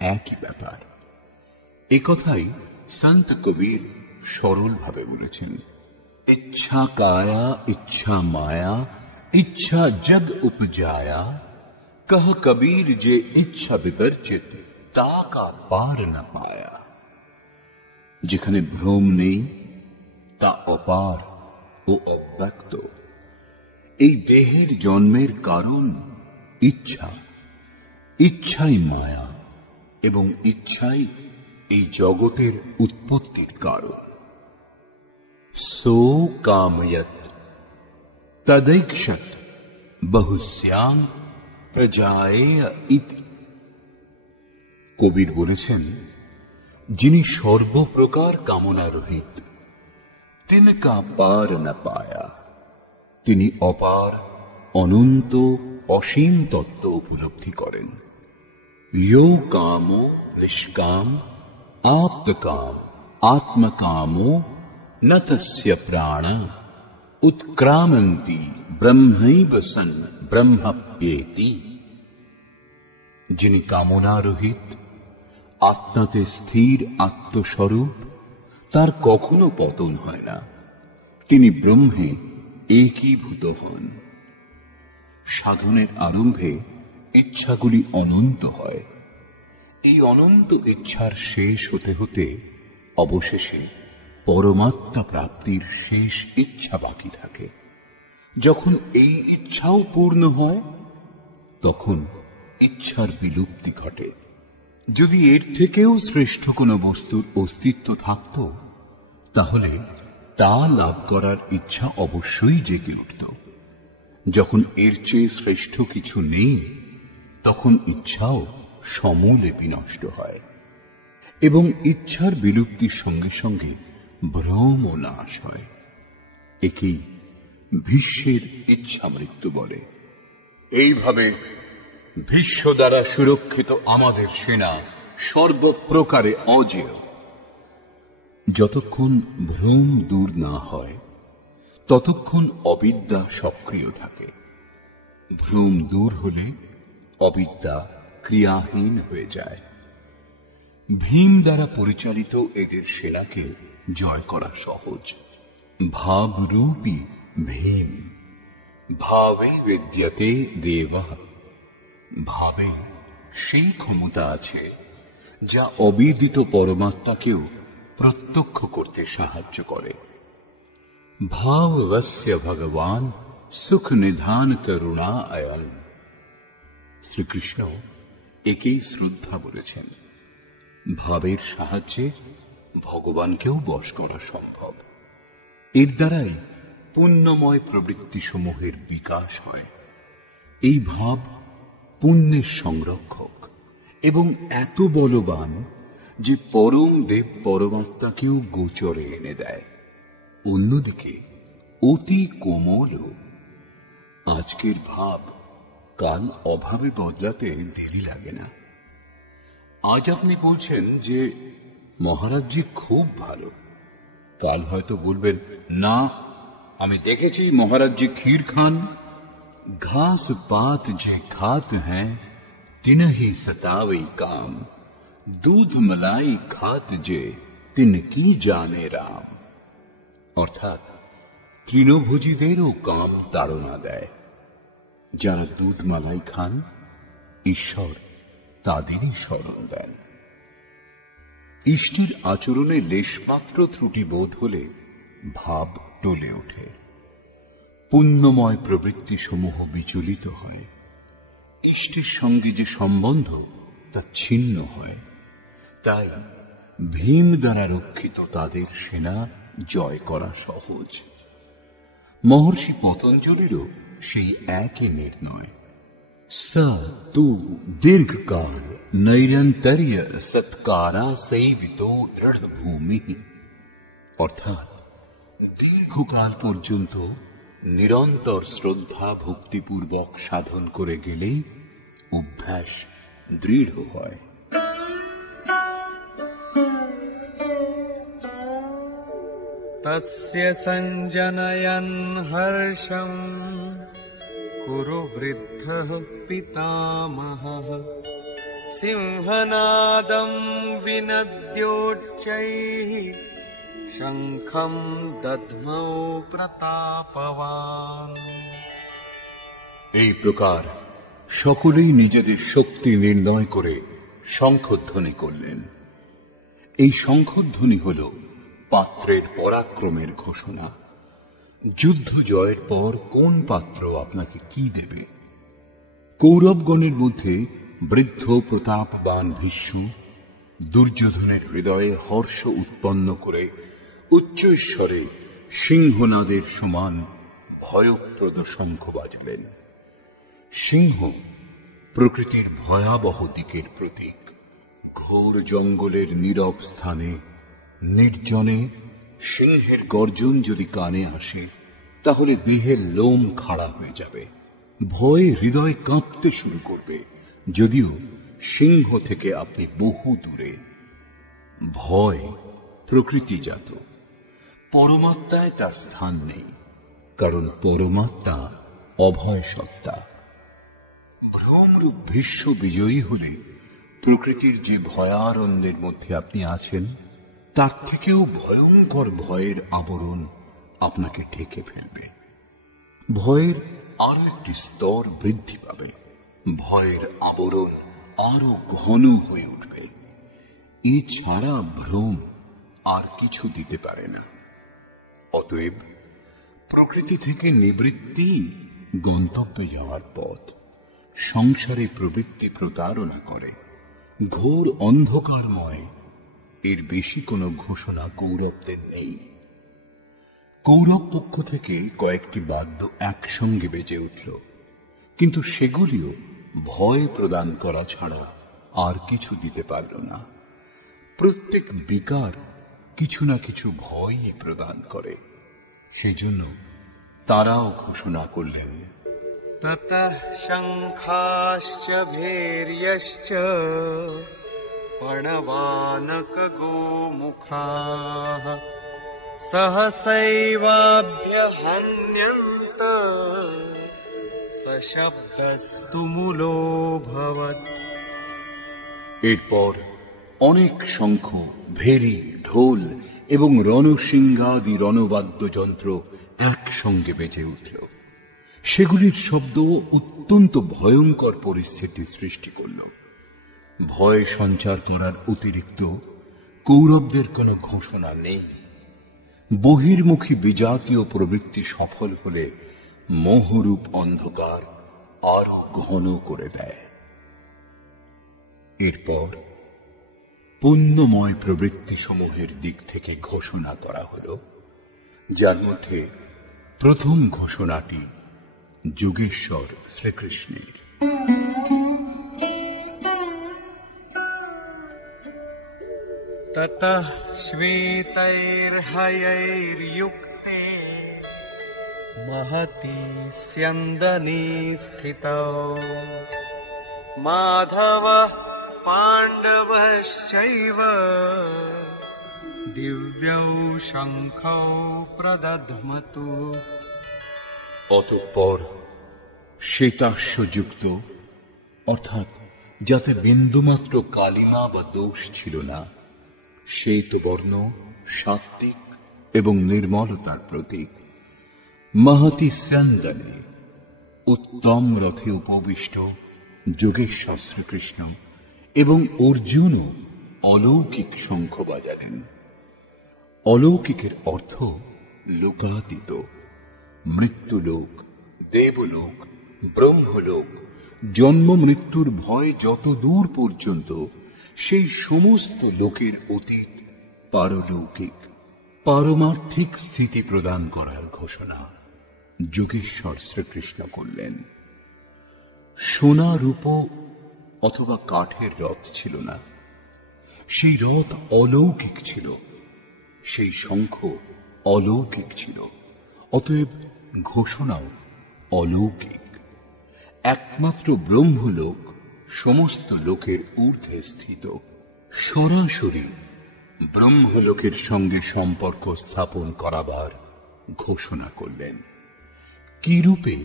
একই ব্যাপার। এ কথাই সন্ত কবির সরলভাবে বলেছেন, ইচ্ছা কায়া ইচ্ছা মায়া ইচ্ছা জগ উপজায়া, কহ কবীর যে ইচ্ছা বিবর্জিত তা কা পার না পায়া। যেখানে ভ্রম নেই তা অপার ও অব্যক্ত। এই দেহের জন্মের কারণ ইচ্ছা, ইচ্ছাই মায়া, এবং ইচ্ছাই এই জগতের উৎপত্তির কারণ। সো কাময়ত তदैक्षत বহুশ্যাম প্রজায়েয় ইতি। কবির বলেছেন, যিনি সর্বপ্রকার কামনা রহিত, তিনকা পার না পায়া, তিনি অপার, অনন্ত, অসীম তত্ত্ব উপলব্ধি করেন। यो कामो निष्काम आप्तकाम आत्मकामो न तस्य प्राण उत्क्रामन्ति ब्रह्मैव सन् ब्रह्मप्येति। যিনি কামনা রহিত, আত্মাতে স্থির আত্মস্বরূপ, তার কখনো পতন হয় না, তিনি ব্রহ্মে একীভূত হন। সাধনের আরম্ভে ইচ্ছাগুলি অনন্ত হয়। এই অনন্ত ইচ্ছার শেষ হতে হতে অবশেষে পরমাত্মা প্রাপ্তির শেষ ইচ্ছা বাকি থাকে। যখন এই ইচ্ছাও পূর্ণ হয়, তখন ইচ্ছার বিলুপ্তি ঘটে। যদি এর থেকেও শ্রেষ্ঠ কোনো বস্তুর অস্তিত্ব থাকত, তাহলে তা লাভ করার ইচ্ছা অবশ্যই জেগে উঠত। যখন এর চেয়ে শ্রেষ্ঠ কিছু নেই, তখন ইচ্ছাও সমূলে বিনষ্ট হয়, এবং ইচ্ছার বিলুপ্তির সঙ্গে সঙ্গে ভ্রম ও নাশ হয়। একেই ভীষ্মের ইচ্ছা মৃত্যু বলে। এইভাবে ভীষ্ম দ্বারা সুরক্ষিত আমাদের সেনা সর্বপ্রকারে অজেয়। যতক্ষণ ভ্রম দূর না হয়, ততক্ষণ অবিদ্যা সক্রিয় থাকে। ভ্রম দূর হলে অবিদ্যা ক্রিয়াহীন হয়ে যায়। ভীম দ্বারা পরিচালিত এদের সেনাকে জয় করা সহজ। ভাবরূপী ভীম, ভাবে বিদ্যতে দেবঃ। ভাবে সেই ক্ষমতা আছে যা অবিদিত পরমাত্মাকেও প্রত্যক্ষ করতে সাহায্য করে। ভাববস্য ভগবান সুখ নিধান করুণা অয়ন। শ্রীকৃষ্ণ একেই শ্রদ্ধা বলেছেন। ভাবের সাহায্যে ভগবানকেও বশ করা সম্ভব। এর দ্বারাই পুণ্যময় প্রবৃত্তি সমূহের বিকাশ হয়। এই ভাব পুণ্যের সংরক্ষক এবং এত বলবান যে পরম দেব পরমাত্মাকেও গোচরে এনে দেয়। অন্যদিকে অতি কোমল। আজকের ভাব কাল অভাবে বদলাতে দেরি লাগে না। আজ আপনি বলছেন যে মহারাজজি খুব ভালো, কাল হয়তো বলবেন, না, আমি দেখেছি মহারাজজি ক্ষীর খান। ঘাস পাত যে খাত হ্যাঁ তিনহি সতাওই কাম, দুধ মলাই খাত যে তিন কি জানে রাম। অর্থাৎ তৃণভোজীদেরও কাম তাড়না দেয়। যারা দুধ মালাই খান, ঈশ্বর তাদেরই স্মরণ দেন। ইষ্টের আচরণে লেশমাত্র ত্রুটি বোধ হলে ভাব টলে ওঠে। পুণ্যময় প্রবৃত্তি সমূহ বিচলিত হয়। ইষ্টের সঙ্গে যে সম্বন্ধ তা ছিন্ন হয়। তাই ভীম দ্বারা রক্ষিত তাদের সেনা জয় করা সহজ। মহর্ষি পতঞ্জলিরও সেই একই নির্ণয়। স তু দীর্ঘকাল নৈরন্তর্য সৎকারা সেবিত দৃঢ় ভূমি। অর্থাৎ দীর্ঘকাল পর্যন্ত নিরন্তর শ্রদ্ধা ভক্তিপূর্বক সাধন করে গেলেই অভ্যাস দৃঢ় হয়। तस्य सञ्जनयन् हर्षम् कुरु वृद्धः पितामहः सिंहनादं विनद्योच्चैः शङ्खं दध्मौ प्रतापवान्। এই প্রকার সকলেই নিজেদের শক্তি নির্ণয় করে শঙ্খধ্বনি করলেন। এই শঙ্খধ্বনি হল পাত্রের পরাক্রমের ঘোষণা। যুদ্ধ জয়ের পর কোন পাত্র আপনাকে কি দেবে? কৌরবগণের মধ্যে বৃদ্ধ প্রতাপবান ভীষ্ম দুর্যোধনের হৃদয়ে হর্ষ উৎপন্ন করে উচ্চৈঃস্বরে সিংহনাদের সমান ভয়প্রদ শঙ্খ বাজালেন। সিংহ প্রকৃতির ভয়াবহ দিকের প্রতীক। ঘোর জঙ্গলের নীরব স্থানে নির্জনে সিংহের গর্জন যদি কানে আসে, তাহলে দেহের লোম খাড়া হয়ে যাবে, ভয়ে হৃদয় কাঁপতে শুরু করবে, যদিও সিংহ থেকে আপনি বহু দূরে। ভয় প্রকৃতিজাত, পরমাত্মায় তার স্থান নেই, কারণ পরমাত্মা অভয় সত্তা। ভ্রমরূপ ভীষ্ম বিজয়ী হলে প্রকৃতির যে ভয়ারণ্যের মধ্যে আপনি আছেন, তার থেকেও ভয়ঙ্কর ভয়ের আবরণ আপনাকে ঢেকে ফেলবে। ভয়ের আরো একটি স্তর বৃদ্ধি পাবে, ভয়ের আবরণ আরো ঘন হয়ে উঠবে। এছাড়া ভ্রম আর কিছু দিতে পারে না। অতএব প্রকৃতি থেকে নিবৃত্তি গন্তব্যে যাওয়ার পথ। সংসারে প্রবৃত্তি প্রতারণা করে, ঘোর অন্ধকারময়। এর বেশি কোনো ঘোষণা কৌরবদের নেই। কৌরব পক্ষ থেকে কয়েকটি বাদ্য একসঙ্গে বেজে উঠল, কিন্তু সেগুলিও ভয় প্রদান করা ছাড়া আর কিছু দিতে পারল না। প্রত্যেক বিকার কিছু না কিছু ভয়ই প্রদান করে। সেই জন্য তারাও ঘোষণা করলেন, ततः शङ्खाश्च भैर्यश्च पणवानकगोमुखाः सहसैवाभ्यहन्यन्त सशब्दस्तु मूलोऽभवत्। এরপর অনেক শঙ্খ, ভেরি, ঢোল এবং রণশৃঙ্গাদি রণবাদ্যযন্ত্র একসঙ্গে বেজে উঠল। সেগুলির শব্দ অত্যন্ত ভয়ঙ্কর পরিস্থিতি সৃষ্টি করল। ভয় সঞ্চার করার অতিরিক্ত কৌরবদের কোনো ঘোষণা নেই। বহির্মুখী বিজাতীয় প্রবৃত্তি সফল হলে মোহরূপ অন্ধকার আরো ঘন করে দেয়। এরপর পুণ্যময় প্রবৃত্তি সমূহের দিক থেকে ঘোষণা করা হল, যার মধ্যে প্রথম ঘোষণাটি যোগেশ্বর শ্রীকৃষ্ণের। ततः श्वेतैर्हयैर्युक्ते महति स्यन्दने स्थितौ माधवः पाण्डवश्चैव दिव्यौ शङ्खौ प्रदध्मतु। অতঃপর শ্বেতাশ্বযুক্ত, অর্থাৎ যাতে বিন্দুমাত্র কালিমা বা দোষ ছিল না, শ্বেতবর্ণ সাত্ত্বিক এবং নির্মলতার প্রতীক, মহতি স্যন্দনে উত্তম রথে উপবিষ্ট যোগেশ্বর শ্রীকৃষ্ণ এবং অর্জুনও অলৌকিক শঙ্খ বাজালেন। অলৌকিকের অর্থ লোকাতীত। মৃত্যুলোক, দেবলোক, ব্রহ্মলোক, জন্ম মৃত্যুর ভয় যত দূর পর্যন্ত, সেই সমস্ত লোকের অতীত পারলৌকিক, পারমার্থিক স্থিতি প্রদান করার ঘোষণা যোগেশ্বর শ্রীকৃষ্ণ করলেন। সোনা, রূপ অথবা কাঠের রথ ছিল না, সেই রথ অলৌকিক ছিল, সেই শঙ্খ অলৌকিক ছিল। অতএব ঘোষণাও অলৌকিক। একমাত্র ব্রহ্মলোক সমস্ত লোকের ঊর্ধ্বে স্থিত। সরাসরি ব্রহ্মলোকের সঙ্গে সম্পর্ক স্থাপন করাবার ঘোষণা করলেন। কি রূপে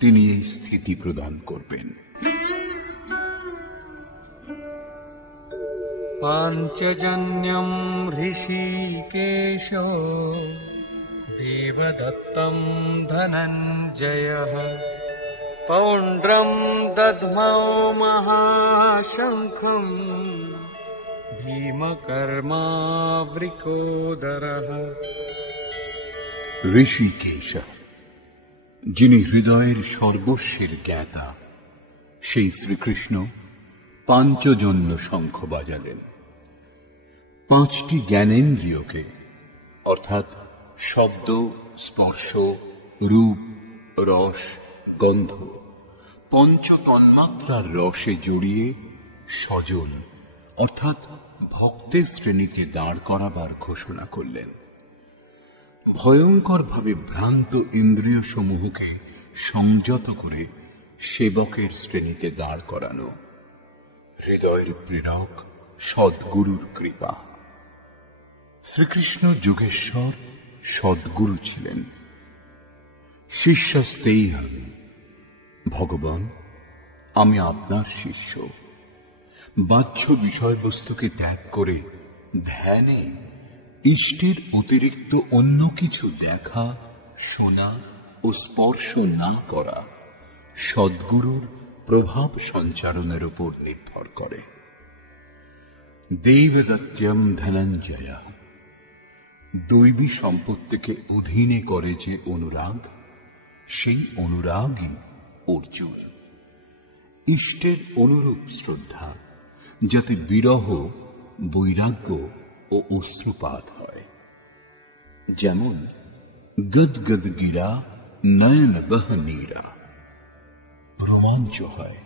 তিনি এই স্থিতি প্রদান করবেন? পাঞ্চজন্যম ঋষিকেশ দেবদত্তম ধনঞ্জয়ঃ পৌণ্ড্রম দধ্মৌ মহাশঙ্খম ভীমকর্মাবৃকোদরঃ। ঋষিকেশ, যিনি হৃদয়ের সর্বস্বের জ্ঞাতা, সেই শ্রীকৃষ্ণ পাঞ্চজন্য শঙ্খ বাজালেন। 5টি জ্ঞানেন্দ্রিয়কে অর্থাৎ শব্দ, স্পর্শ, রূপ, রস, গন্ধ, পঞ্চতন্মাত্রার রসে জড়িয়ে সজল অর্থাৎ ভক্তের শ্রেণীতে দাঁড় করাবার ঘোষণা করলেন। ভয়ঙ্করভাবে ভ্রান্ত ইন্দ্রিয় সমূহকে সংযত করে সেবকের শ্রেণীতে দাঁড় করানো হৃদয়ের প্রেরক সদ্গুরুর কৃপা। শ্রীকৃষ্ণ যোগেশ্বর সদ্গুরু ছিলেন। শিষ্যস্তেহং, ভগবান আমি আপনার শিষ্য। বাহ্য বিষয়বস্তুকে ত্যাগ করে ধ্যানে ইষ্টের অতিরিক্ত অন্য কিছু দেখা, শোনা ও স্পর্শ না করা সদ্গুরুর প্রভাব সঞ্চারণের উপর নির্ভর করে। দেবদত্যম ধনঞ্জয়, দৈবী সম্পত্তিকে অধীনে করে যে অনুরাগ, সেই অনুরাগই অর্জুন। ইষ্টের অনুরূপ শ্রদ্ধা, যাতে বিরহ, বৈরাগ্য ও অশ্রুপাত হয়। যেমন গদগদ গিরা নয়ন বহ নীরা, রোমাঞ্চ হয়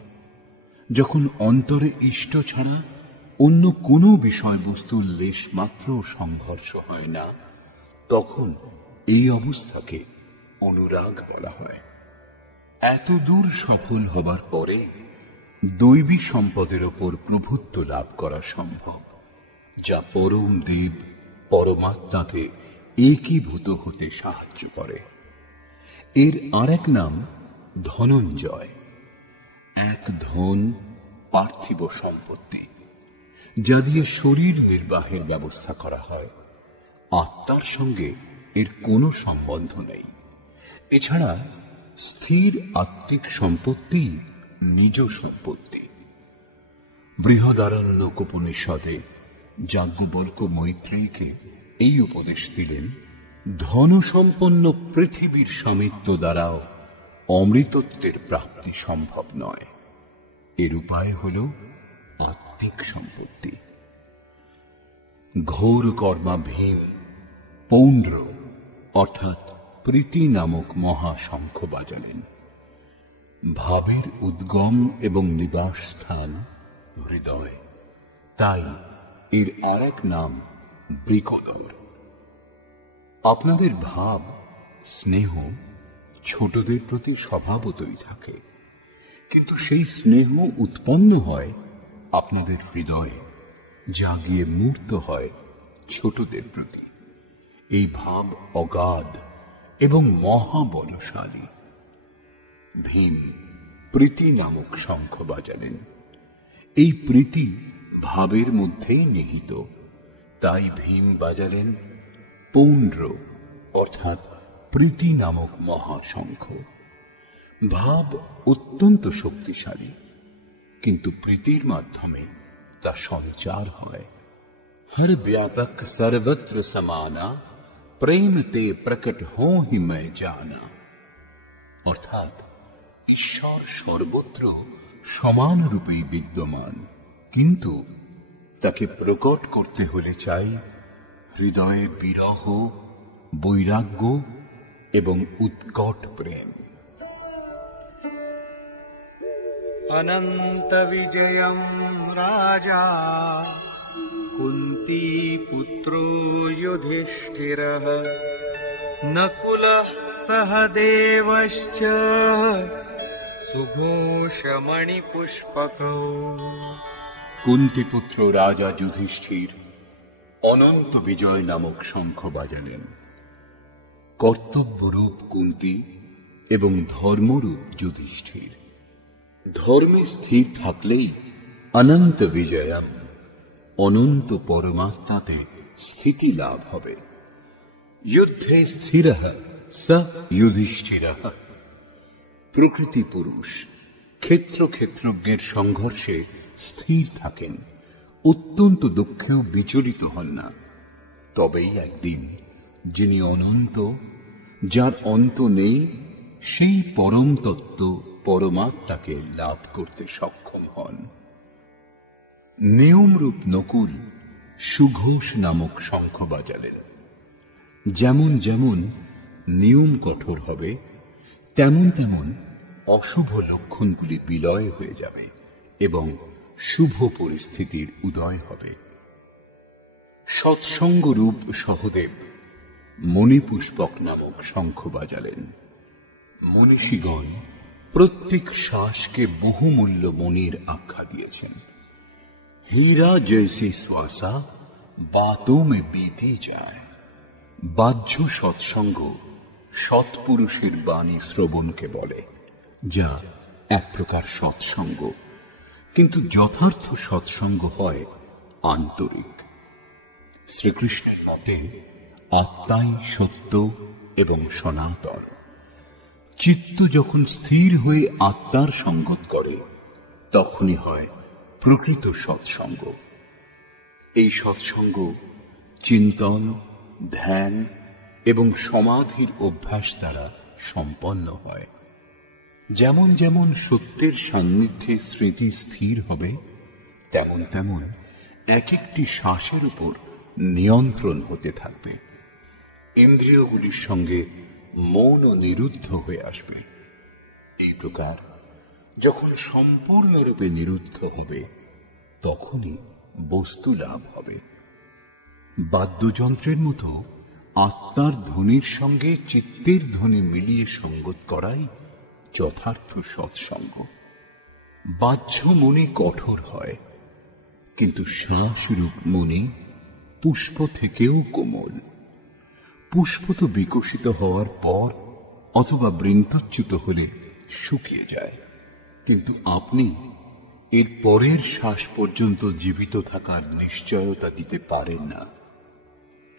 যখন অন্তরে ইষ্ট ছাড়া অন্য কোনো বিষয়বস্তুর লেশ মাত্র সংঘর্ষ হয় না, তখন এই অবস্থাকে অনুরাগ বলা হয়। এত দূর সফল হবার পরে দৈবী সম্পদের ওপর প্রভুত্ব লাভ করা সম্ভব, যা পরম দেব পরমাত্মাতে একীভূত হতে সাহায্য করে। এর আরেক নাম ধনঞ্জয়। এক ধন পার্থিব সম্পত্তি, যা দিয়ে শরীর নির্বাহের ব্যবস্থা করা হয়। আত্মার সঙ্গে এর কোনো সম্বন্ধ নেই। এছাড়া স্থির আত্মিক সম্পত্তি নিজ সম্পত্তি। বৃহদারণ্যক উপনিষদে যাজ্ঞবল্ক্য মৈত্রেয়ীকে এই উপদেশ দিলেন, ধনসম্পন্ন পৃথিবীর স্বামিত্ব দ্বারাও অমৃতত্বের প্রাপ্তি সম্ভব নয়। এর উপায় হল আত্মিক সম্পত্তি। ঘোর কর্মা ভীম পৌণ্ড্র অর্থাৎ প্রীতি নামক মহাশঙ্খ বাজালেন। ভাবের উদ্গম এবং নিবাস স্থান হৃদয়, তাই এর আরেক নাম বৃকোদর। আপনাদের ভাব, স্নেহ ছোটদের প্রতি স্বভাবতই থাকে, কিন্তু সেই স্নেহ উৎপন্ন হয় আপনাদের হৃদয়ে, যা গিয়ে মূর্ত হয় ছোটদের প্রতি। এই ভাব অগাধ এবং মহাবলশালী। ভীম প্রীতি নামক শঙ্খ বাজালেন। এই প্রীতি ভাবের মধ্যেই নিহিত, তাই ভীম বাজালেন পৌণ্ড্র অর্থাৎ প্রীতি নামক মহাশঙ্খ। ভাব অত্যন্ত শক্তিশালী, কিন্তু প্রীতির মাধ্যমে তা সঞ্চার হয়। হর ব্যাপক সর্বত্র সমানা, প্রেম তে প্রকট হো হি मैं জানা। অর্থাৎ ঈশ্বর সর্বত্র সমানরূপেই বিদ্যমান, কিন্তু তাকে প্রকট করতে হলে চাই হৃদয়ে বিরহ, বৈরাগ্য এবং উৎকট প্রেম। অনন্ত বিজয়ম রাজা কুন্তী পুত্র যুধিষ্ঠিরঃ নকুলঃ सह देवश्च सुघोषमणिपुष्पकौ। কুন্তিপুত্র রাজা যুধিষ্ঠির অনন্ত বিজয় নামক শঙ্খ বাজালেন। কর্তব্যরূপ কুন্তি এবং ধর্মরূপ যুধিষ্ঠির। ধর্মে স্থির থাকলেই অনন্ত বিজয়াম, অনন্ত পরমাত্মাতে স্থিতি লাভ হবে। যুদ্ধে স্থিরঃ স যুধিষ্ঠিরঃ। প্রকৃতি পুরুষ ক্ষেত্রজ্ঞের সংঘর্ষে স্থির থাকেন, অত্যন্ত দুঃখেও বিচলিত হন না। তবেই একদিন যিনি অনন্ত, যার অন্ত নেই, সেই পরম তত্ত্ব পরমাত্মাকে লাভ করতে সক্ষম হন। নিয়মরূপ নকুল সুঘোষ নামক শঙ্খ বাজালেন। যেমন যেমন নিয়ম কঠোর হবে, তেমন তেমন অশুভ লক্ষণগুলি বিলয় হয়ে যাবে এবং শুভ পরিস্থিতির উদয় হবে। সৎসঙ্গরূপ সহদেব মণিপুষ্পক নামক শঙ্খ বাজালেন। মনীষীগণ প্রত্যেক শ্বাসকে বহুমূল্য মণির আখ্যা দিয়েছেন। হীরা জৈসি শ্বাসা বাতোं में बीती যায়। বাহ্য সৎসঙ্গ সৎপুরুষের বাণী শ্রবণকে বলে, যা এক প্রকার সৎসঙ্গ, কিন্তু যথার্থ সৎসঙ্গ হয় আন্তরিক। শ্রীকৃষ্ণের মতে আত্মাই সত্য এবং সনাতন। চিত্ত যখন স্থির হয়ে আত্মার সঙ্গত করে, তখনই হয় প্রকৃত সৎসঙ্গ। এই সৎসঙ্গ চিন্তন, ধ্যান এবং সমাধির অভ্যাস দ্বারা সম্পন্ন হয়। যেমন যেমন সত্যের সান্নিধ্যে স্মৃতি স্থির হবে, তেমন তেমন এক একটি শ্বাসের উপর নিয়ন্ত্রণ হতে থাকবে। ইন্দ্রিয়গুলির সঙ্গে মনও নিরুদ্ধ হয়ে আসবে। এই প্রকার যখন সম্পূর্ণরূপে নিরুদ্ধ হবে, তখনই বস্তু লাভ হবে। বাদ্যযন্ত্রের মতো আত্মার ধ্বনির সঙ্গে চিত্তের ধ্বনি মিলিয়ে সঙ্গত করাই যথার্থ সৎসঙ্গ। বাহ্য মনে কঠোর হয়, কিন্তু শ্বাসরূপ মনে পুষ্প থেকেও কোমল। পুষ্প তো বিকশিত হওয়ার পর অথবা বৃন্তচ্যুত হলে শুকিয়ে যায়, কিন্তু আপনি এর পরের শ্বাস পর্যন্ত জীবিত থাকার নিশ্চয়তা দিতে পারেন না।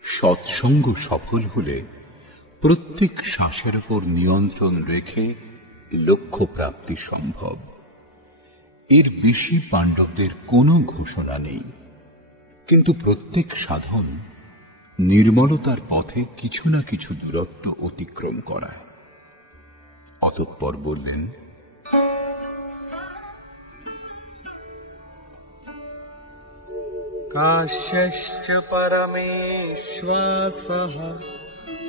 সৎসঙ্গ সফল হলে প্রত্যেক শ্বাসের উপর নিয়ন্ত্রণ রেখে লক্ষ্য প্রাপ্তি সম্ভব। এর বেশি পাণ্ডবদের কোনো ঘোষণা নেই, কিন্তু প্রত্যেক সাধন নির্মলতার পথে কিছু না কিছু দূরত্ব অতিক্রম করায়। অতঃপর বললেন, काश्यश्च परमेश्वासः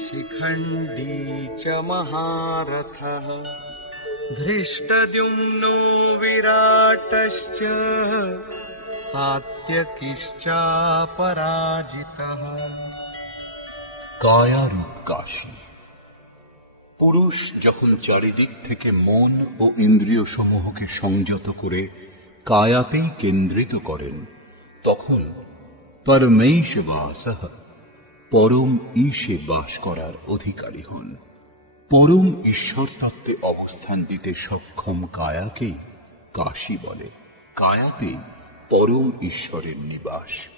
शिखण्डी च महारथः धृष्टद्युम्नो विराटश्च सात्यकिश्चापराजितः। কায়ারূপ কাশী। পুরুষ যখন চারিদিক থেকে মন ও ইন্দ্রিয় সমূহকে সংযত করে কায়াতেই কেন্দ্রিত করেন, তখন পরমেশ্ববাসঃ পরম ঈশে বাস করার অধিকারী হন। পরম ঈশ্বর তত্ত্বে অবস্থান দিতে সক্ষম কায়াকেই কাশী বলে। কায়াতে পরম ঈশ্বরের নিবাস।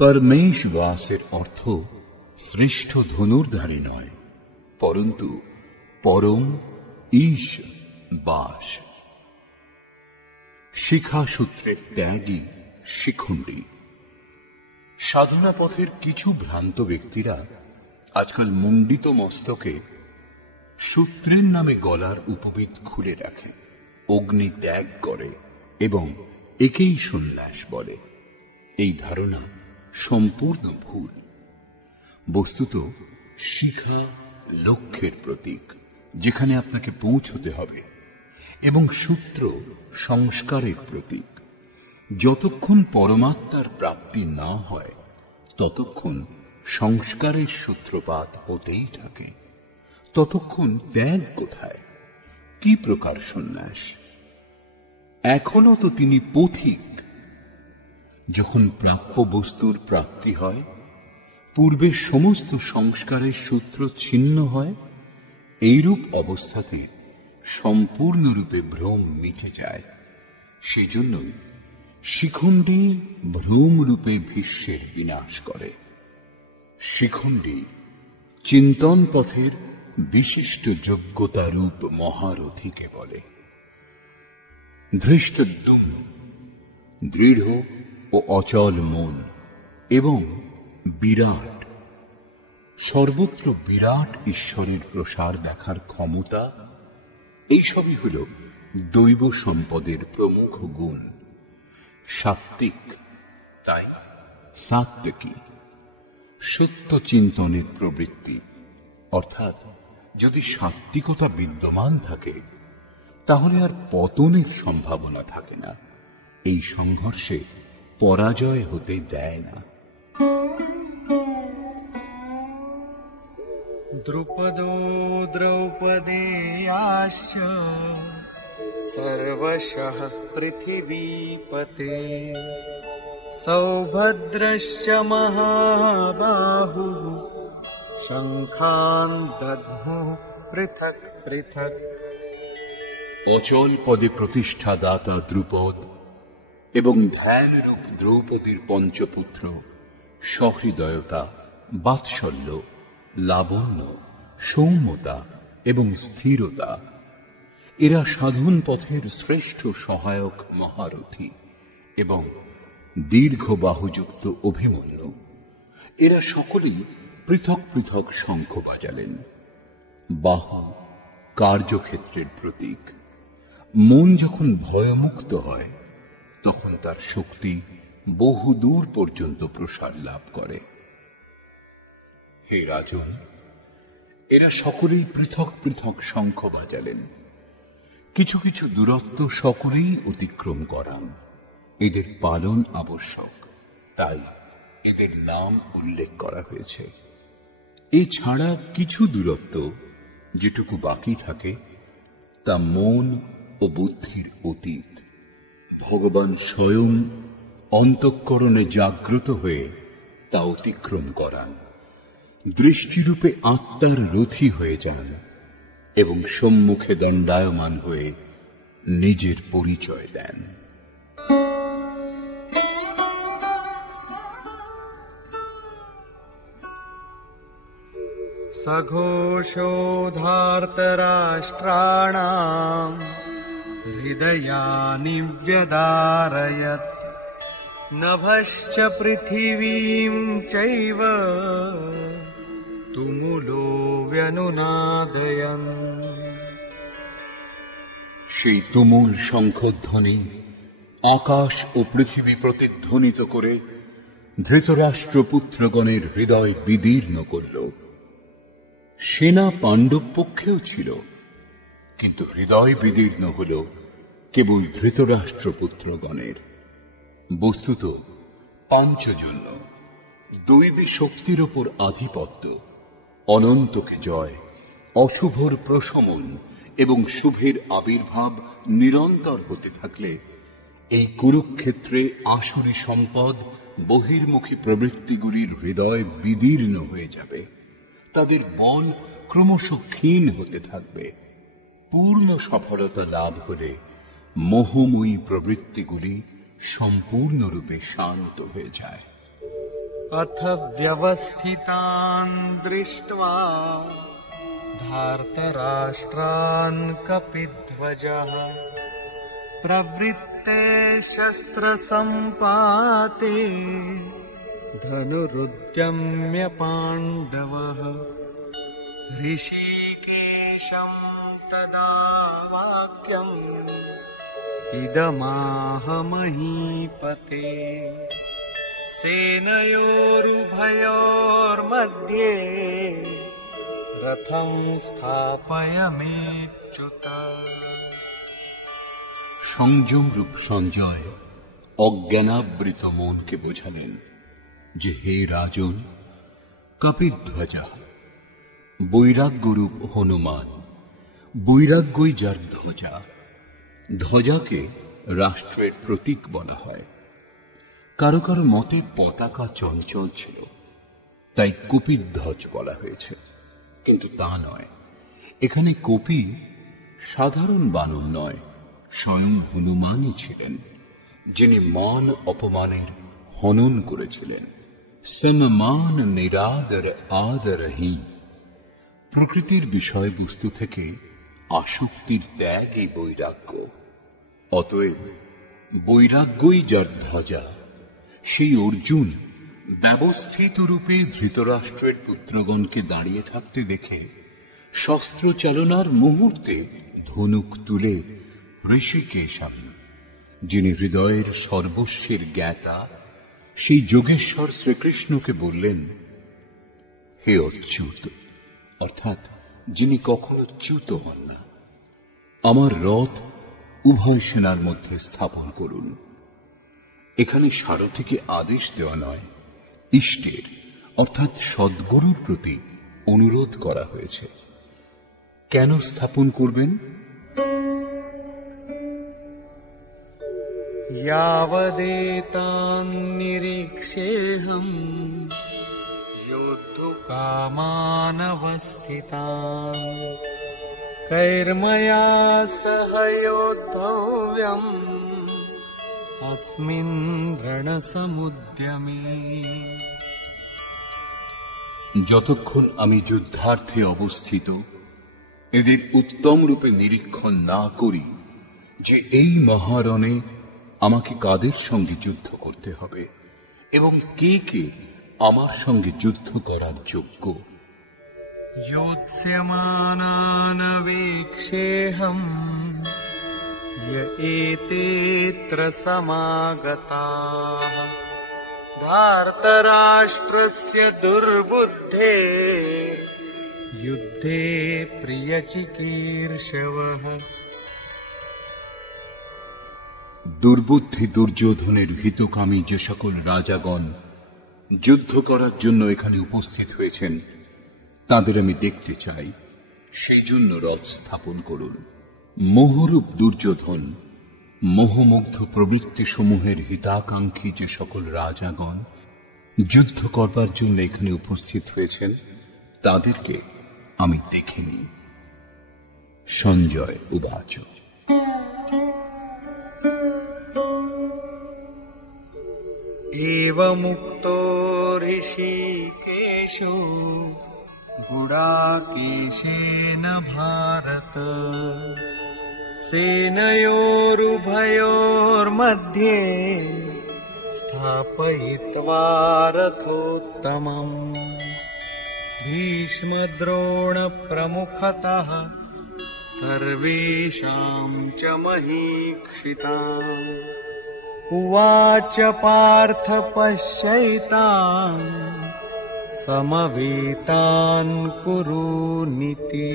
পরমেশ্ববাসের অর্থ শ্রেষ্ঠ ধনুর্ধারী নয়, পরন্তু পরম ঈশ বাস। শিখাসূত্রের ত্যাগী শিখণ্ডী। সাধনা পথের কিছু ভ্রান্ত ব্যক্তিরা আজকাল মুন্ডিত মস্তকে সূত্রের নামে গলার উপবিদ খুলে রাখে, অগ্নি ত্যাগ করে এবং একেই সন্ন্যাস বলে। এই ধারণা সম্পূর্ণ ভুল। বস্তুত শিখা লক্ষ্যের প্রতীক, যেখানে আপনাকে পৌঁছতে হবে, এবং সূত্র সংস্কারের প্রতীক। যতক্ষণ পরমাত্মার প্রাপ্তি না হয়, ততক্ষণ সংস্কারের সূত্রপাত হতেই থাকে। ততক্ষণ ত্যাগ কোথায়? কি প্রকার সন্ন্যাস? এখনো তো তিনি পথিক। যখন প্রাপ্য বস্তুর প্রাপ্তি হয়, পূর্বের সমস্ত সংস্কারের সূত্র ছিন্ন হয়, এইরূপ অবস্থাতে সম্পূর্ণরূপে ভ্রম মিটে যায়। সেজন্যই শিখণ্ডী ভ্রমরূপে ভীষ্মের বিনাশ করে। শিখণ্ডী চিন্তন পথের বিশিষ্ট যোগ্যতারূপ মহারথীকে বলে। ধৃষ্টদ্যুম দৃঢ় ও অচল মন এবং বিরাট, সর্বত্র বিরাট ঈশ্বরের প্রসার দেখার ক্ষমতা, এইসবই হল দৈব সম্পদের প্রমুখ গুণ। সাত্ত্বিক, তাই সাত্ত্বিকী, সত্য চিন্তনের প্রবৃত্তি। অর্থাৎ যদি সাত্ত্বিকতা বিদ্যমান থাকে, তাহলে আর পতনের সম্ভাবনা থাকে না। এই সংঘর্ষে পরাজয় হতে দেয় না। দ্রুপদো দ্রৌপদেয়াশ্চ সর্বশঃ পৃথিবীপতে সৌভদ্রশ্চ মহাবাহুঃ শঙ্খান দধ্মুঃ পৃথক পৃথক। অচল পদে প্রতিষ্ঠা দাতা দ্রুপদ এবং ধ্যানরূপ দ্রৌপদীর পঞ্চপুত্র সহৃদয়তা, বাৎসল্য, লাবণ্য, সৌম্যতা এবং স্থিরতা, এরা সাধন পথের শ্রেষ্ঠ সহায়ক মহারথী এবং দীর্ঘ বাহুযুক্ত অভিমন্যু। এরা সকলেই পৃথক পৃথক শঙ্খ বাজালেন। বাহু কার্যক্ষেত্রের প্রতীক। মন যখন ভয়মুক্ত হয়, তখন তার শক্তি বহুদূর পর্যন্ত প্রসার লাভ করে। হে রাজন, এরা সকলেই পৃথক পৃথক শঙ্খ বাজালেন। কিছু কিছু দূরত্ব সকলেই অতিক্রম করান। এদের পালন আবশ্যক, তাই এদের নাম উল্লেখ করা হয়েছে। এছাড়া কিছু দূরত্ব যেটুকু বাকি থাকে, তা মন ও বুদ্ধির অতীত। ভগবান স্বয়ং অন্তঃকরণে জাগ্রত হয়ে তা অতিক্রম করান। দৃষ্টিরূপে আত্মার রথী হয়ে যান এবং সম্মুখে দণ্ডায়মান হয়ে নিজের পরিচয় দেন। সঘোষোধার্তরাষ্ট্রাণাম হৃদয়ানি ব্যদারয়ৎ নভশ্চ পৃথিবীম চৈব তুমুলো ব্যনুনাদয়ন। সেই তুমুল শঙ্খধ্বনি আকাশ ও পৃথিবী প্রতিধ্বনিত করে ধৃতরাষ্ট্রপুত্রগণের হৃদয় বিদীর্ণ করল। সেনা পাণ্ডব পক্ষেও ছিল, কিন্তু হৃদয় বিদীর্ণ হল কেবল ধৃতরাষ্ট্রপুত্রগণের। বস্তুত পাঞ্চজন্য, দৈবী শক্তির ওপর আধিপত্য, অনন্তকে জয়, অশুভর প্রশমন এবং শুভের আবির্ভাব নিরন্তর হতে থাকলে এই কুরুক্ষেত্রে আসরি সম্পদ বহির্মুখী প্রবৃত্তিগুলির হৃদয় বিদীর্ণ হয়ে যাবে। তাদের বল ক্রমশ ক্ষীণ হতে থাকবে। পূর্ণ সফলতা লাভ হলে মোহময়ী প্রবৃত্তিগুলি সম্পূর্ণরূপে শান্ত হয়ে যায়। অথ ব্যবস্থিতান দৃष्ट्वा ধার্তরাষ্ট্রান কপিধ্বজঃ প্রবৃত্তে শস্ত্র সম্পাতে ধনুরুদ্যম্য পাণ্ডবঃ ঋষিকেশং তদা বাক্যং ইদমাহ মহীপতে সেনয়োরুভয়োর্মধ্যে রথং স্থাপয়ামেচ্যুত। সংযম রূপ সঞ্জয় অজ্ঞানাবৃত মনকে বোঝালেন যে, হে রাজন, কপিধ্বজা বৈরাগ্যরূপ হনুমান, বৈরাগ্যই যার ধ্বজা। ধ্বজাকে রাষ্ট্রের প্রতীক বলা হয়। কারো কারো মতে পতাকা চঞ্চল ছিল, তাই কপিধ্বজ বলা হয়েছে, কিন্তু তা নয়। এখানে কপি সাধারণ বানর নয়, স্বয়ং হনুমানই ছিলেন, যিনি মান অপমানের হনন করেছিলেন। সমমান নিরাদর আদরহি। প্রকৃতির বিষয়বস্তু থেকে আসক্তির ত্যাগই বৈরাগ্য। অতএব বৈরাগ্যই যার ধ্বজা। সেই অর্জুন ব্যবস্থিত রূপে ধৃতরাষ্ট্রের পুত্রগণকে দাঁড়িয়ে থাকতে দেখে শস্ত্র চালনার মুহূর্তে ধনুক তুলে ঋষিকেশম, যিনি হৃদয়ের সর্বস্বের জ্ঞাতা, সেই যোগেশ্বর শ্রীকৃষ্ণকে বললেন, হে অচ্যুত, অর্থাৎ যিনি কখনো চ্যুত হন না, আমার রথ উভয় সেনার মধ্যে স্থাপন করুন। এখানে সারথীকে আদেশ দেওয়া নয়, ইষ্টের অর্থাৎ সদ্গুরুর প্রতি অনুরোধ করা হয়েছে। কেন স্থাপন করবেন? यावदेतान् निरीक्षेऽहम् योद्धुकामानवस्थितान् कैर्मया सह योद्धव्यम् अस्मिन् रणसमुद्यमे। যতক্ষণ আমি যুদ্ধার্থে অবস্থিত এদের উত্তম রূপে নিরীক্ষণ না করি যে এই মহারণে আমাকে কাদের সঙ্গে যুদ্ধ করতে হবে এবং কে কে আমার সঙ্গে যুদ্ধ করার যোগ্য। योत्स्यमानानवीक्षेऽहम् य एतेऽत्र समागताः धार्तराष्ट्रस्य दुर्बुद्धे युद्धे प्रियचिकीर्षवः। দুর্বুদ্ধি দুর্যোধনের হিতকামী যে সকল রাজাগণ যুদ্ধ করার জন্য এখানে উপস্থিত হয়েছেন তাদের আমি দেখতে চাই, সেই জন্য রথ স্থাপন করুন। মোহরূপ দুর্যোধন, মোহমুগ্ধ প্রবৃত্তি সমূহের হিতাকাঙ্ক্ষী যে সকল রাজাগণ যুদ্ধ করবার জন্য এখানে উপস্থিত হয়েছেন তাদেরকে আমি দেখিনি। সঞ্জয় উবাচ। एवमुक्तो ऋषिकेशो गुडाकेशेन भारत सेनयोरुभयोर्मध्ये स्थापयित्वा रथोत्तमम् भीष्मद्रोणप्रमुखतः सर्वेषां च महीक्षिताम्। उवाच पार्थ पश्यैतान् समवेतान् कुरूनिति।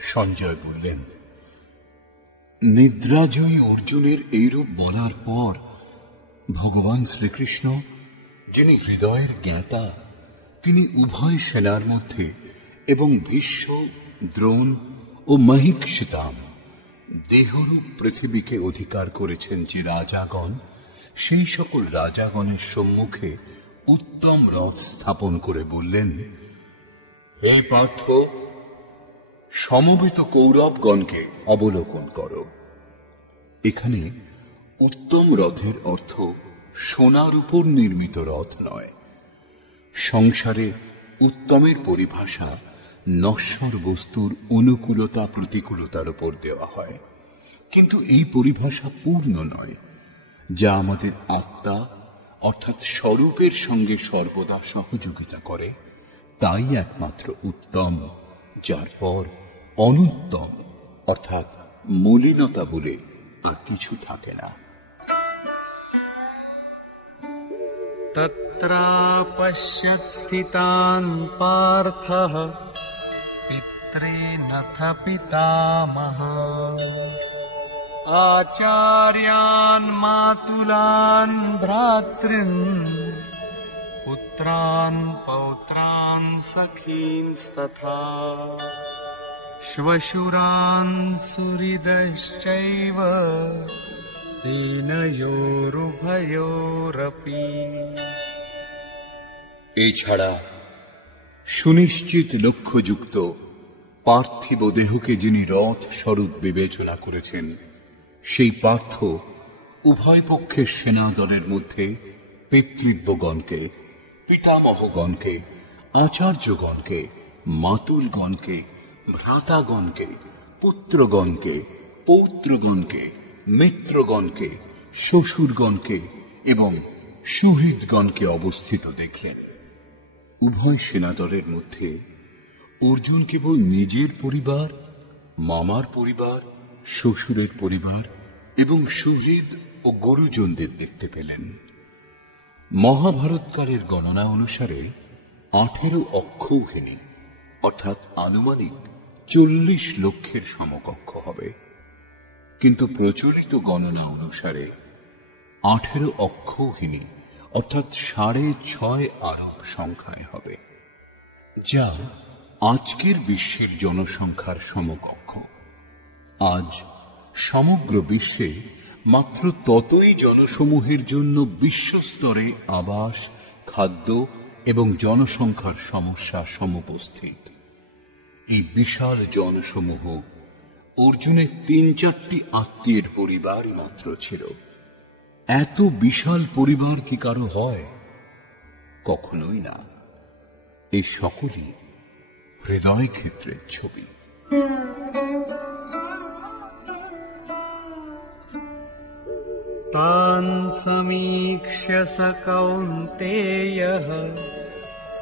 সঞ্জয় বললেন, নিদ্রাজয়ী অর্জুনের এইরূপ বলার পর ভগবান শ্রীকৃষ্ণ, যিনি হৃদয়ের জ্ঞাতা, তিনি উভয় সেনার মধ্যে এবং ভীষ্ম, দ্রোণ ও মহীক্ষিতাম দেহরূপ পৃথিবীকে অধিকার করেছেন যে রাজাগণ, সেই সকল রাজাগণের সম্মুখে উত্তম রথ স্থাপন করে বললেন, হে পার্থ, সমবেত কৌরবগণকে অবলোকন করো। এখানে উত্তম রথের অর্থ সোনার উপর নির্মিত রথ নয়। সংসারে উত্তমের পরিভাষা নশ্বর বস্তুর অনুকূলতা প্রতিকূলতার উপর দেওয়া হয়, কিন্তু এই পরিভাষা পূর্ণ নয়, যা আমাদের আত্মা অর্থাৎ স্বরূপের সঙ্গে সর্বদা সহযোগিতা করে, তাই একমাত্র উত্তম, যার পর অনুত্তম অর্থাৎ মলিনতা বলে আর কিছু থাকে না। तत्रापश्यत् स्थितान् पार्थः पित्रेणथ पितामहान् आचार्यान् मातुलान् भ्रातॄन् पुत्रान् पौत्रान् सखींस्तथा श्वशुरान् सुहृदश्चैव सेनयोरुभयोरपि। এছাড়া সুনিশ্চিত লক্ষ্যযুক্ত পার্থিব দেহকে যিনি রথ স্বরূপ বিবেচনা করেছেন, সেই পার্থ উভয় পক্ষের সেনা দলের মধ্যে পিতৃব্যগণকে, পিতামহগণকে, আচার্যগণকে, মাতুলগণকে, ভ্রাতাগণকে, পুত্রগণকে, পৌত্রগণকে, মিত্রগণকে, শ্বশুরগণকে এবং সুহৃদগণকে অবস্থিত দেখলেন। উভয় সেনাদলের মধ্যে অর্জুন কেবল নিজের পরিবার, মামার পরিবার, শ্বশুরের পরিবার এবং সুহৃদ ও গুরুজনদের দেখতে পেলেন। মহাভারতকালের গণনা অনুসারে 18 অক্ষৌহিনী অর্থাৎ আনুমানিক 40 লক্ষের সমকক্ষ হবে, কিন্তু প্রচলিত গণনা অনুসারে 18 অক্ষৌহিনী অর্থাৎ 6.5 আরব সংখ্যায় হবে, যা আজকের বিশ্বের জনসংখ্যার সমকক্ষ। আজ সমগ্র বিশ্বে মাত্র ততই জনসমূহের জন্য বিশ্বস্তরে আবাস, খাদ্য এবং জনসংখ্যার সমস্যা সমুপস্থিত। এই বিশাল জনসমূহ অর্জুনের 3-4টি আত্মীয়ের পরিবারই মাত্র ছিল। এত বিশাল পরিবার কি কারো হয়? কখনোই না। এই সকলই হৃদয় ক্ষেত্রের ছবি। तान् समीक्ष्य स कौन्तेयः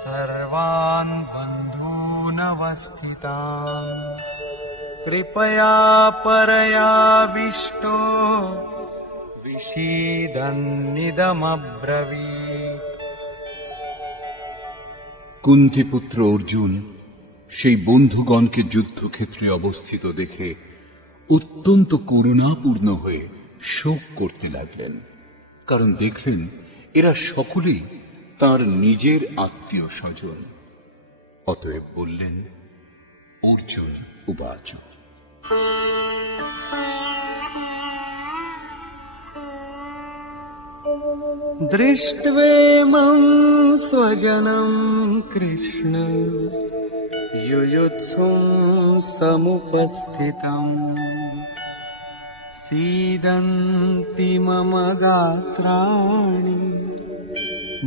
सर्वान् बन्धूनवस्थितान् कृपया परयाविष्टो विषीदन्निदमब्रवीत्। কুন্তিপুত্র অর্জুন সেই বন্ধুগণকে যুদ্ধক্ষেত্রে অবস্থিত দেখে অত্যন্ত করুণাপূর্ণ হয়ে শোক করতে লাগলেন, কারণ দেখলেন এরা সকলেই তার নিজের আত্মীয় স্বজন। অতএব বললেন, অর্জুন উবাচ दृष्ट्वेमं स्वजनं कृष्ण युयुत्सुं समुपस्थितम् सीदन्ति मम गात्राणि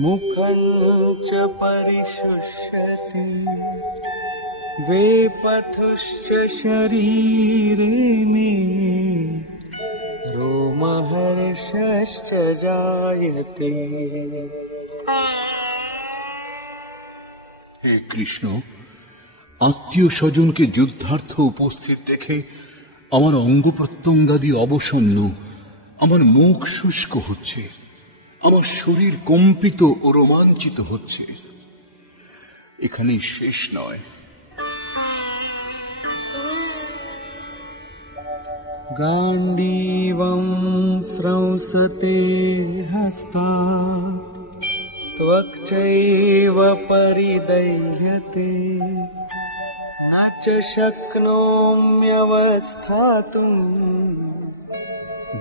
मुखं च परिशुष्यति वेपथुश्च शरीरे मे रोमहर्षश्च जायते। হে কৃষ্ণ, আত্মীয় স্বজনকে যুদ্ধার্থ উপস্থিত দেখে আমার অঙ্গ প্রত্যঙ্গাদি অবসন্ন, আমার মুখ শুষ্ক হচ্ছে, আমার শরীর কম্পিত ও রোমাঞ্চিত হচ্ছে। এখানেই শেষ নয়। गाण्डीवं स्रंसते हस्तात् त्वक्चैव परिदह्यते न च शक्नोम्यवस्थातुं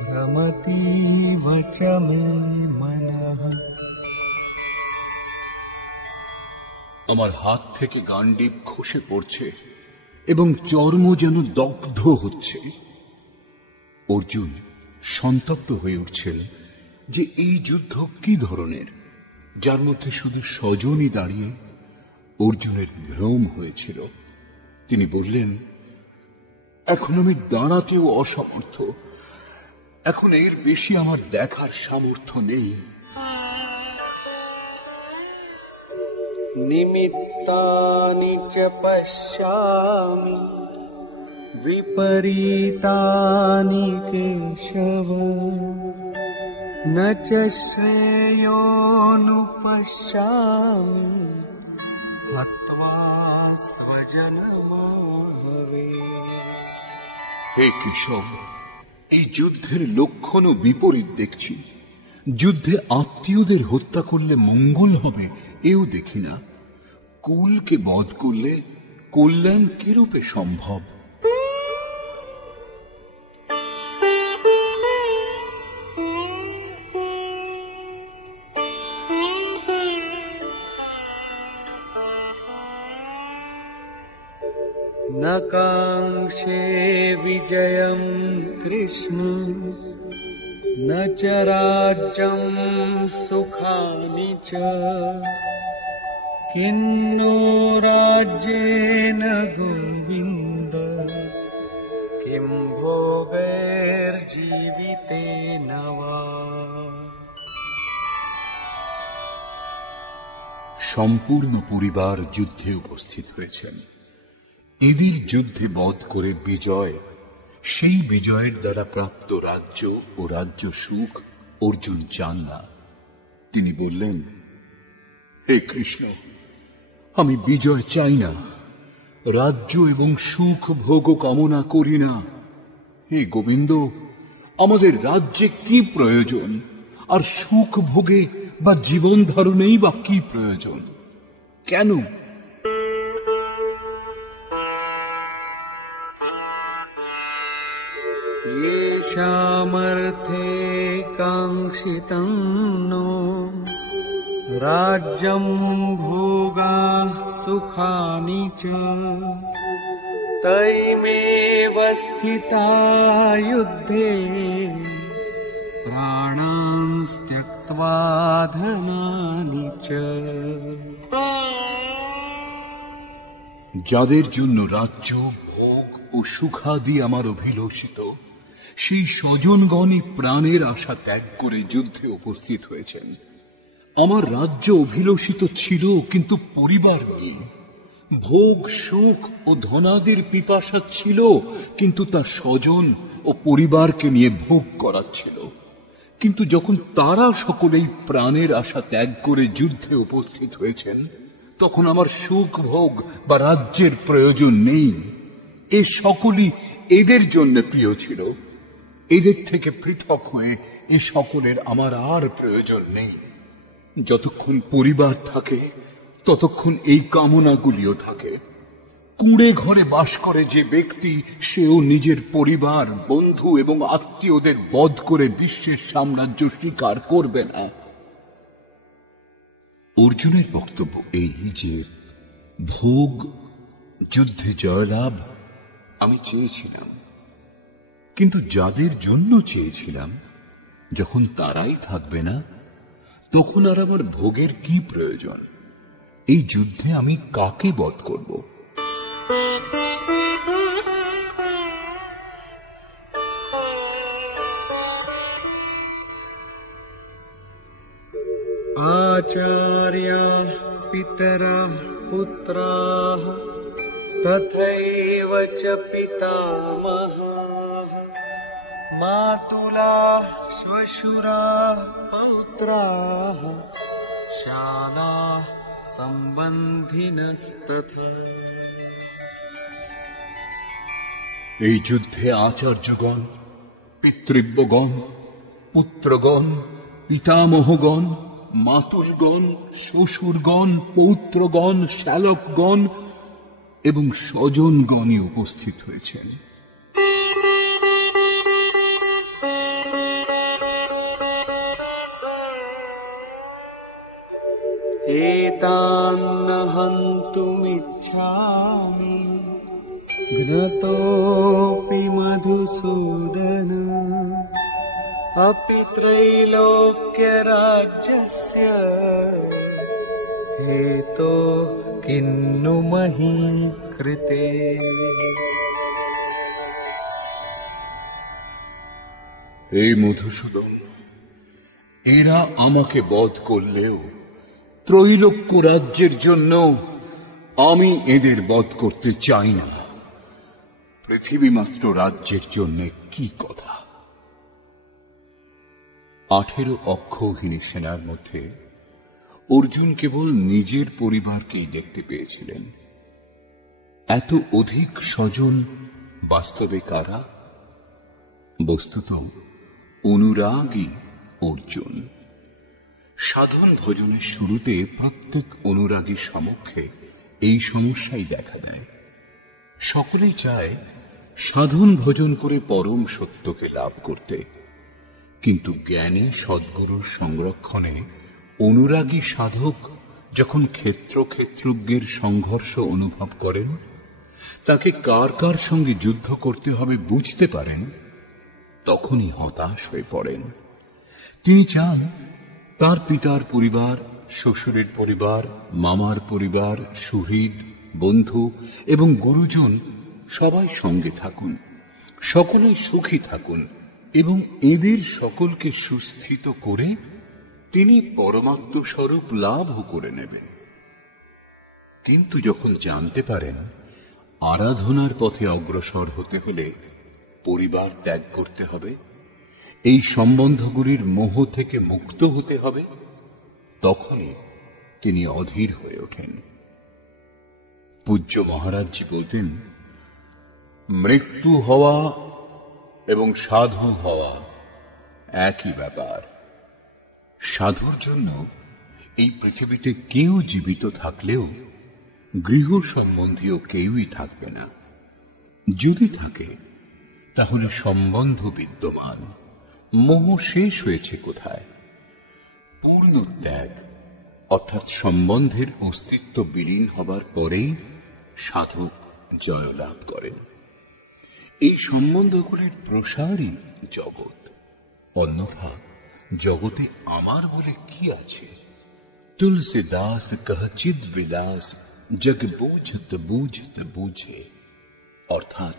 भ्रमतीव च मे मनः। আমার হাত থেকে গান্ডীব খসে পড়ছে এবং চর্ম যেন দগ্ধ হচ্ছে। অর্জুন সন্তপ্ত হয়ে উঠছেন যে এই যুদ্ধ কি ধরনের, যার মধ্যে শুধু স্বজনই দাঁড়িয়ে। অর্জুনের ভ্রম হয়েছিল। তিনি বললেন, এখন আমি দাঁড়াতেও অসমর্থ, এখন এর বেশি আমার দেখার সামর্থ্য নেই। निमित्तानि च पश्यामि विपरीतानि केशव न च श्रेयोनुपश्यामि हत्वा स्वजनमाहवे। হে কেশব, এই যুদ্ধের লক্ষণ ও বিপরীত দেখছি। যুদ্ধে আত্মীয়দের হত্যা করলে মঙ্গল হবে এও দেখি না কুলকে বধ করলে কল্যাণ কিরূপে সম্ভব? न काङ्क्षे विजयं कृष्ण न च राज्यं सुखानि च किन्नो राज्येन गोविन्द किं भोगैर्जीवितेन वा। সম্পূর্ণ পরিবার যুদ্ধে উপস্থিত হয়েছেন। এদের যুদ্ধে বধ করে বিজয়, সেই বিজয়ের দ্বারা প্রাপ্ত রাজ্য ও রাজ্য সুখ অর্জুন চান না। তিনি বললেন, হে কৃষ্ণ, আমি বিজয় চাই না, রাজ্য এবং সুখ ভোগ কামনা করি না। হে গোবিন্দ, আমাদের রাজ্যে কি প্রয়োজন, আর সুখ ভোগে বা জীবন ধারণেই বা কি প্রয়োজন? কেন? येषामर्थे काङ्क्षितं नो राज्यं भोगाः सुखानि च तैमेव स्थिता युद्धे प्राणांस्त्यक्त्वा धनानि च। যাদের জন্য রাজ্য ভোগ ও সুখাদি আমার অভিলষিত, সেই স্বজনগণই প্রাণের আশা ত্যাগ করে যুদ্ধে উপস্থিত হয়েছেন। আমার রাজ্য অভিলষিত ছিল, কিন্তু পরিবার নেই। ভোগ সুখ ও ধনাদির পিপাসা ছিল, কিন্তু তার স্বজন ও পরিবারকে নিয়ে ভোগ করাচ্ছিল। কিন্তু যখন তারা সকলেই প্রাণের আশা ত্যাগ করে যুদ্ধে উপস্থিত হয়েছেন, তখন আমার সুখ ভোগ বা রাজ্যের প্রয়োজন নেই। এ সকলই এদের জন্য প্রিয় ছিল। এদের থেকে পৃথক হয়ে এ সকলের আমার আর প্রয়োজন নেই। যতক্ষণ পরিবার থাকে, ততক্ষণ এই কামনাগুলিও থাকে। কুঁড়ে ঘরে বাস করে যে ব্যক্তি, সেও নিজের পরিবার, বন্ধু এবং আত্মীয়দের বধ করে বিশ্বের সাম্রাজ্য স্বীকার করবে না। অর্জুনের বক্তব্য এই যে, ভোগ, যুদ্ধে জয়লাভ আমি চেয়েছিলাম, কিন্তু যাদের জন্য চেয়েছিলাম, যখন তারাই থাকবে না, তখন আর আমার ভোগের কি প্রয়োজন? এই যুদ্ধে আমি কাকে বধ করব? आचार्याः पितरः पुत्राः तथैव च पितामहाः मातुलाः श्वशुराः पौत्राः शालाः सम्बन्धिनस्तथा। এই যুদ্ধে আচার্যগণ, পিতৃব্যগণ, পুত্রগণ, পিতামহগণ, মাতুলগণ, শ্বশুরগণ, পৌত্রগণ, শ্যালকগণ এবং স্বজনগণই উপস্থিত হয়েছেন। एतान्न हन्तुमिच्छामि घ्नतोऽपि मधुसूदन अपि त्रैलोक्यराज्यस्य हेतो किन्नु मही कृते। হে মধুসূদন, এরা আমাকে বধ করলেও ত্রৈলোক্য রাজ্যের জন্য আমি এদের বধ করতে চাই না। পৃথিবী মাত্র রাজ্যের জন্য কি কথা? 18 অক্ষৌহিনী সেনার মধ্যে অর্জুন কেবল নিজের পরিবারকেই দেখতে পেয়েছিলেন। এত অধিক স্বজন বাস্তবে কারা? বস্তুত অনুরাগী অর্জুন। সাধন ভোজনের শুরুতে প্রত্যেক অনুরাগীর সমক্ষে এই সমস্যাই দেখা দেয়। সকলেই চায় সাধন ভোজন করে পরম সত্যকে লাভ করতে, কিন্তু জ্ঞানী সদ্গুরুর সংরক্ষণে অনুরাগী সাধক যখন ক্ষেত্রজ্ঞের সংঘর্ষ অনুভব করেন, তাকে কার কার সঙ্গে যুদ্ধ করতে হবে বুঝতে পারেন, তখনই হতাশ হয়ে পড়েন। তিনি চান তার পিতার পরিবার, শ্বশুরের পরিবার, মামার পরিবার, সুহৃদ, বন্ধু এবং গুরুজন সবাই সঙ্গে থাকুন, সকলেই সুখী থাকুন এবং এদের সকলকে সুস্থিত করে তিনি পরমাত্ম স্বরূপ লাভও করে নেবেন। কিন্তু যখন জানতে পারেন আরাধনার পথে অগ্রসর হতে হলে পরিবার ত্যাগ করতে হবে, এই সম্বন্ধগুলির মোহ থেকে মুক্ত হতে হবে, তখনই তিনি অধীর হয়ে ওঠেন। পূজ্য মহারাজজি বলতেন, মৃত্যু হওয়া এবং সাধু হওয়া একই ব্যাপার। সাধুর জন্য এই পৃথিবীতে কেউ জীবিত থাকলেও গৃহ সম্বন্ধীয় কেউই থাকবে না। যদি থাকে তাহলে সম্বন্ধ বিদ্যমান, মোহ শেষ হয়েছে কোথায়? পূর্ণ ত্যাগ অর্থাৎ সম্বন্ধের অস্তিত্ব বিলীন হবার পরেই সাধক জয়লাভ করেন। এই সম্বন্ধগুলির প্রসারই জগৎ, অন্যথা জগতে আমার বলে কি আছে? তুলসীদাস কহ চিদ বিলাস জগ বুঝত বুঝত বুঝে, অর্থাৎ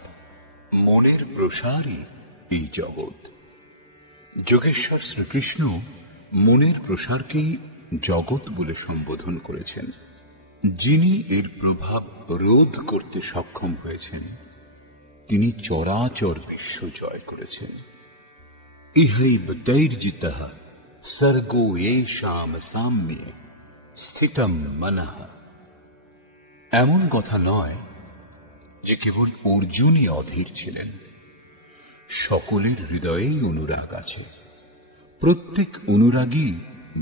মনের প্রসারই এই জগৎ। যোগেশ্বর শ্রীকৃষ্ণ মনের প্রসারকেই জগৎ বলে সম্বোধন করেছেন। যিনি এর প্রভাব রোধ করতে সক্ষম হয়েছেন, তিনি চরাচর বিশ্ব জয় করেছেন। ইহৈব তৈর্জিতঃ সর্গো येषाम সাম্যে স্থিতম মনঃ। এমন কথা নয় যে কেবল অর্জুনই অধীর ছিলেন। সকলের হৃদয়েই অনুরাগ আছে, প্রত্যেক অনুরাগী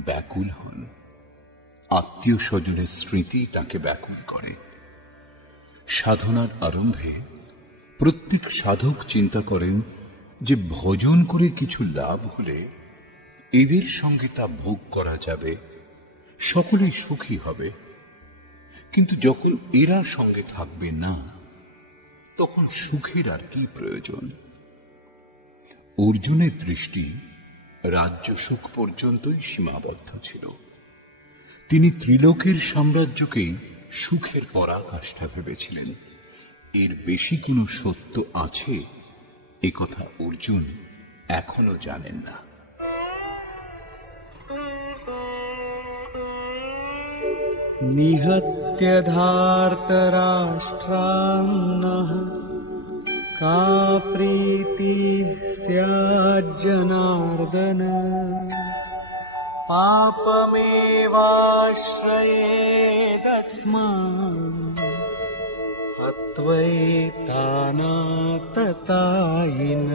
ব্যাকুল হন। আত্মীয় স্বজনের স্মৃতি তাকে ব্যাকুল করে। সাধনার আরম্ভে প্রত্যেক সাধক চিন্তা করেন যে ভজন করে কিছু লাভ হলে এদের সঙ্গে তা ভোগ করা যাবে, সকলেই সুখী হবে। কিন্তু যখন এরা সঙ্গে থাকবে না, তখন সুখের আর কি প্রয়োজন? অর্জুনের দৃষ্টি রাজ্য সুখ পর্যন্তই সীমাবদ্ধ ছিল। তিনি ত্রিলোকের সাম্রাজ্যকেই সুখের পরাকাষ্ঠা ভেবেছিলেন। এর বেশি কোনো সত্য আছে একথা অর্জুন এখনো জানেন না। নিহত্য ধার্তরাষ্ট্রান্নঃ কা প্রীতি স্যাজ্জনার্দন পাপমেবাশ্রয়েদস্মান হত্বৈতানাততায়িনঃ।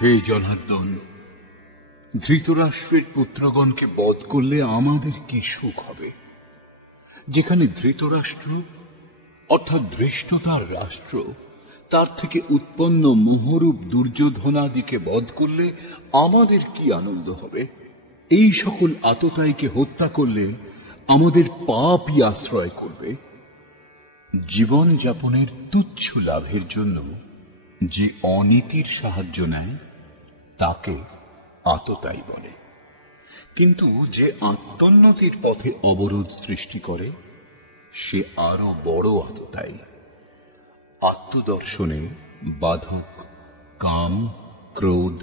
হে জনার্দন, ধৃতরাষ্ট্রের পুত্রগণকে বধ করলে আমাদের কি সুখ হবে? যেখানে ধৃতরাষ্ট্র অর্থাৎ ধৃষ্টতার রাষ্ট্র, তার থেকে উৎপন্ন মোহরূপ দুর্যোধনাদিকে বধ করলে আমাদের কি আনন্দ হবে? এই সকল আততায়ীকে হত্যা করলে আমাদের পাপই আশ্রয় করবে। জীবন যাপনের তুচ্ছ লাভের জন্য যে অনীতির সাহায্য নেয় তাকে আততায়ী বলে, কিন্তু যে আত্মোন্নতির পথে অবরোধ সৃষ্টি করে সে আরো বড় আততায়ী। আত্মদর্শনে বাধক কাম, ক্রোধ,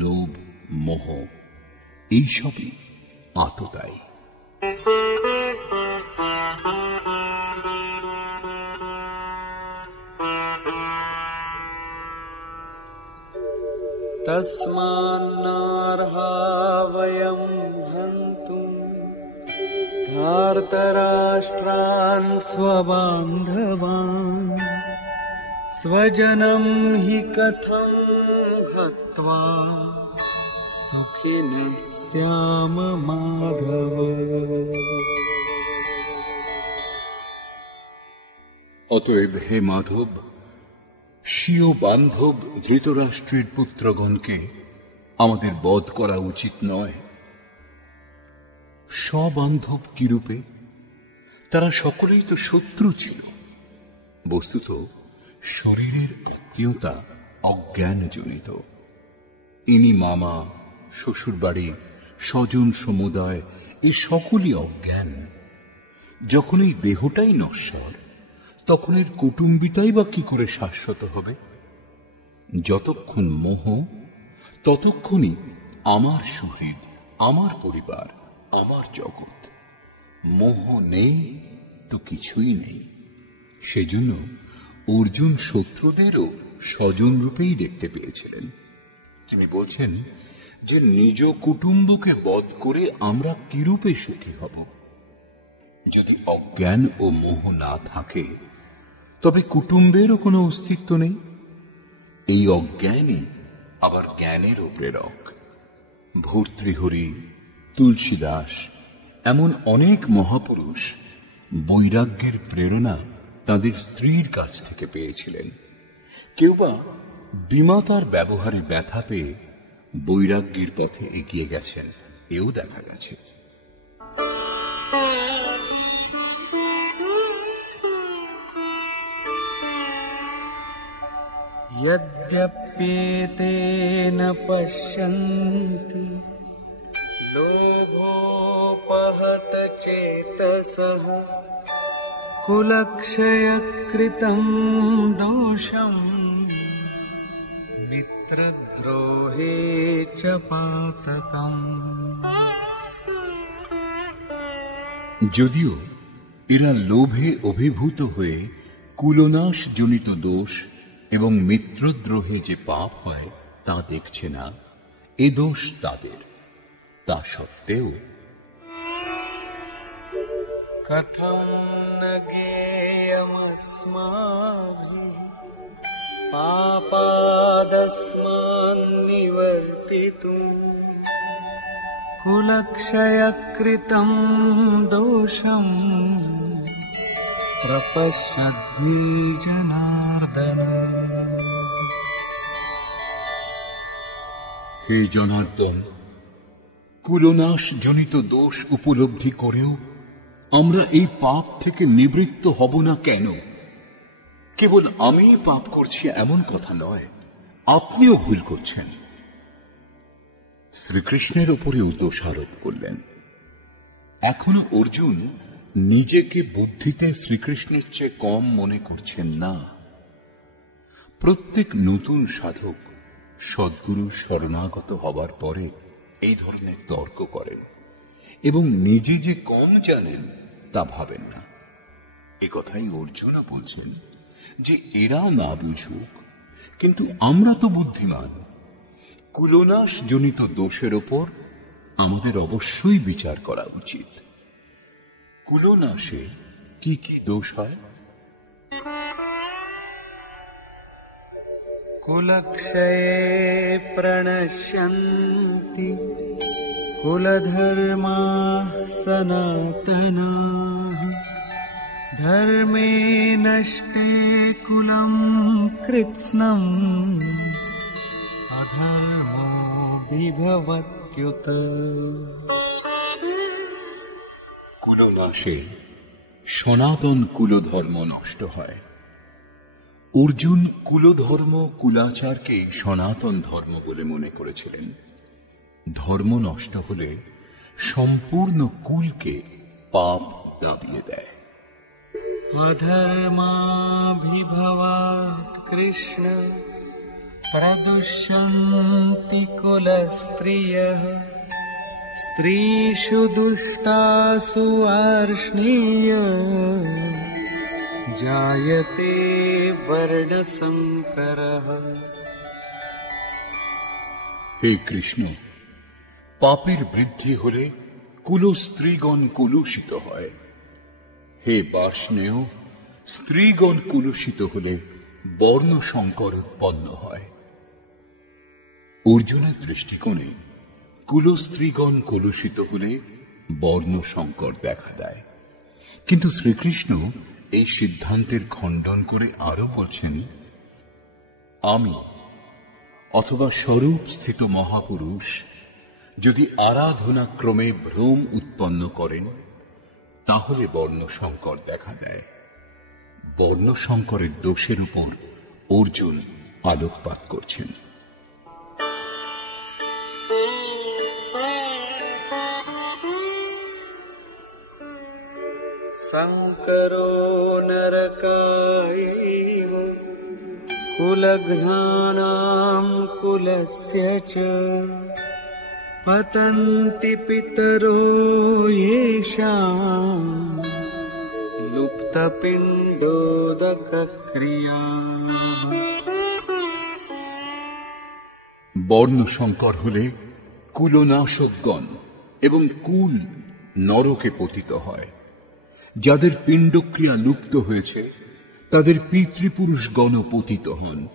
লোভ, মোহ এইসবই আততায়ী। তস্মান্নার্হা বয়ং হন্তুম ধার্তরাষ্ট্রান স্ববান্ধবান স্বজনম হি কথং হত্বা सुखिनः स्याम माधव। অতএব হে মাধব, স্বীয় বান্ধব ধৃতরাষ্ট্রের পুত্রগণকে আমাদের বধ করা উচিত নয়। স্ববান্ধব কিরূপে? তারা সকলেই তো শত্রু ছিল। বস্তুত শরীরের আত্মীয়তা অজ্ঞানজনিত। ইনি মামা, শ্বশুরবাড়ি, স্বজন সমুদায় এ সকলই অজ্ঞান। যখন এই দেহটাই নশ্বর, তখন এর কুটুম্বিতাই বা কি করে শাশ্বত হবে? যতক্ষণ মোহ, ততক্ষণই আমার সুহৃদ, আমার পরিবার, আমার জগৎ। মোহ নেই তো কিছুই নেই। সেজন্য অর্জুন শত্রুদেরও স্বজন রূপেই দেখতে পেয়েছিলেন। তিনি বলছেন যে নিজ কুটুম্বকে বধ করে আমরা কিরূপে সুখী হব? যদি অজ্ঞান ও মোহ না থাকে, তবে কুটুম্বেরও কোনো অস্তিত্ব নেই। এই অজ্ঞানই আবার জ্ঞানেরও প্রেরক। ভর্তৃহরি, তুলসীদাস এমন অনেক মহাপুরুষ বৈরাগ্যের প্রেরণা তাদের স্ত্রীর কাছ থেকে পেয়েছিলেন। কেউ বা বিমাতার ব্যবহারে ব্যথা পেয়ে বৈরাগ্যের পথে এগিয়ে গেছেন, এও দেখা গেছে। यद्यप्येतेन पश्यन्ति लोभोपहत चेतसः कुलक्षयकृतं दोषम् मित्रद्रोहे च पातकम्। যদিও এরা লোভে অভিভূত হয়ে কুলনাশ জনিত দোষ এবং মিত্রদ্রোহে যে পাপ হয় তা দেখছে না, এ দোষ তাদের। তা সত্ত্বেও कथं न ज्ञेयमस्माभिः पापादस्मान्निवर्तितुम् कुलक्षयकृतं दोषम् प्रपश्यद्भि जनार्दन। হে জনার্দন, কুলনাশ জনিত দোষ উপলব্ধি করেও আমরা এই পাপ থেকে নিবৃত্ত হব না কেন? কেবল আমি পাপ করছি এমন কথা নয়, আপনিও ভুল করছেন। শ্রীকৃষ্ণের উপরেও দোষারোপ করলেন। এখনো অর্জুন নিজেকে বুদ্ধিতে শ্রীকৃষ্ণের চেয়ে কম মনে করছেন না। প্রত্যেক নতুন সাধক সদ্গুরু শরণাগত হবার পরে এই ধরনের তর্ক করেন এবং নিজে যে কম জানেন তা ভাবেন না। একথাই অর্জুনও বলছেন যে এরা না বুঝুক, কিন্তু আমরা তো বুদ্ধিমান। কুলনাশ জনিত দোষের ওপর আমাদের অবশ্যই বিচার করা উচিত। কুলনাশে কি কি দোষ হয়? कुलक्षये प्रणश्यन्ति कुलधर्माः सनातनाः धर्मे नष्टे कुलं कृत्स्नम् अधर्मो विभवत्युत। কুলনাশে সনাতন কুলধর্ম নষ্ট হয়। অর্জুন কুলধর্ম কুলাচারকে সনাতন ধর্ম বলে মনে করেছিলেন। ধর্ম নষ্ট হলে সম্পূর্ণ কুলকে পাপ দাবিয়ে দেয়। अधर्माभिभवात् कृष्ण प्रदुष्यन्ति कुलस्त्रियः स्त्रीषु दुष्टासु वार्ष्णेय जायते वर्णसंकरः। হে কৃষ্ণ, পাপের বৃদ্ধি হলে কুলস্ত্রীগণ কুলুষিত হয়। হে বার্ষ্ণেয়, স্ত্রীগণ কুলুষিত হলে বর্ণ সংকর উৎপন্ন হয়। অর্জুনের দৃষ্টিকোণে কুলস্ত্রীগণ কলুষিত হলে বর্ণ সংকর দেখা দেয়। কিন্তু শ্রীকৃষ্ণ এই সিদ্ধান্তের খণ্ডন করে আরো বলছেন, আমি অথবা স্বরূপ স্থিত মহাপুরুষ যদি আরাধনা ক্রমে ভ্রম উৎপন্ন করেন, তাহলে বর্ণ সংকর দেখা দেয়। বর্ণ সংকরের দোষের উপর অর্জুন আলোকপাত করছেন। संकरो नरकायैव कुलघ्नानां कुलस्य च पतन्ति पितरो येषां लुप्तपिण्डोदकक्रियाः। বর্ণ সংকর হলে কুলনাশকগণ এবং কুল নরকে পতিত হয়। যাদের পিণ্ডক্রিয়া লুপ্ত হয়েছে তাদের পিতৃপুরুষগণ পতিত হন,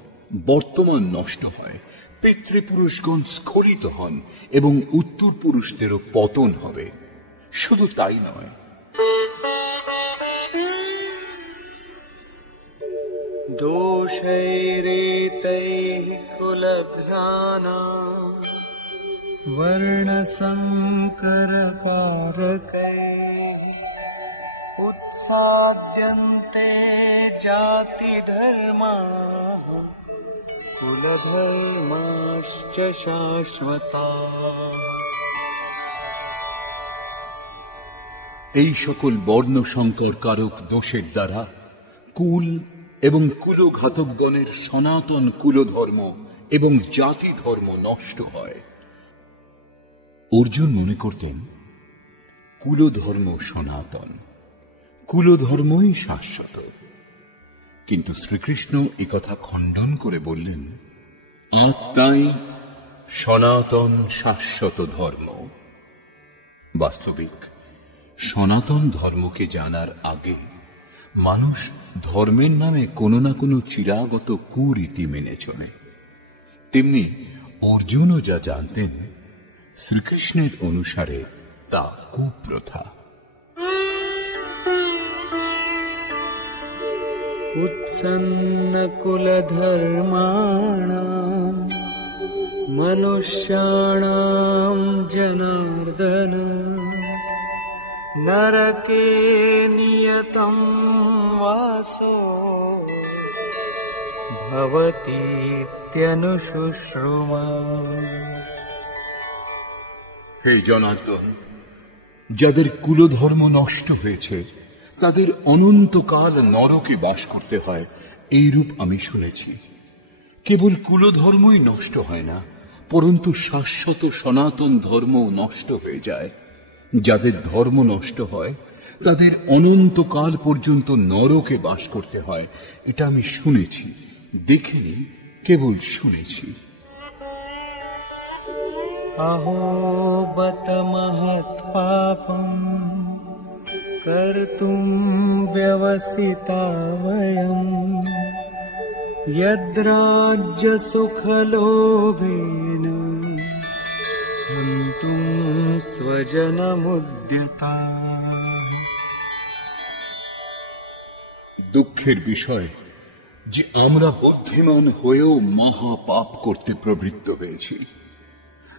বর্তমান নষ্ট হয়, পিতৃপুরুষগণ স্খলিত হন এবং উত্তর পুরুষদেরও পতন হবে। শুধু তাই নয়, दोषैरेतैः कुलघ्नानां वर्णसंकरकारकैः उत्साद्यन्ते जातिधर्माः कुलधर्माश्च शाश्वताः। এই সকল বর্ণ সংকর কারক দোষের দ্বারা কুল এবং কুলঘাতকগণের সনাতন কুলধর্ম এবং জাতি ধর্ম নষ্ট হয়। অর্জুন মনে করতেন কুলধর্ম সনাতন, কুলধর্মই শাশ্বত। কিন্তু শ্রীকৃষ্ণ একথা খণ্ডন করে বললেন, আত্মাই সনাতন শাশ্বত ধর্ম। বাস্তবিক সনাতন ধর্মকে জানার আগে মানুষ ধর্মের নামে কোনো না কোনো চিরাগত কুরীতি মেনে চলে। তেমনি অর্জুনও যা জানতেন, শ্রীকৃষ্ণের অনুসারে তা কুপ্রথা। उत्सन्नकुलधर्माणां मनुष्याणां जनार्दन नरके नियतं वासो भवतीत्यनुशुश्रुमा। হে জনার্দন, যাদের কুলধর্ম নষ্ট হয়েছে তাদের অনন্তকাল নরকে বাস করতে হয়, এইরূপ আমি শুনেছি। কেবল কুলধর্মই নষ্ট হয় না, পরন্তু শাশ্বত সনাতন ধর্ম নষ্ট হয়ে যায়। যাদের ধর্ম নষ্ট হয় তাদের অনন্তকাল পর্যন্ত নরকে বাস করতে হয়। এটা আমি শুনেছি, দেখিনি, কেবল শুনেছি। अहो बत महत्पापम् कर्तुं व्यवसिता वयम् यद्राज्यसुखलोभेन हन्तुं स्वजनमुद्यताः। দুঃখের বিষয় যে আমরা বুদ্ধিমান হয়েও মহাপাপ করতে প্রবৃত্ত হয়েছি।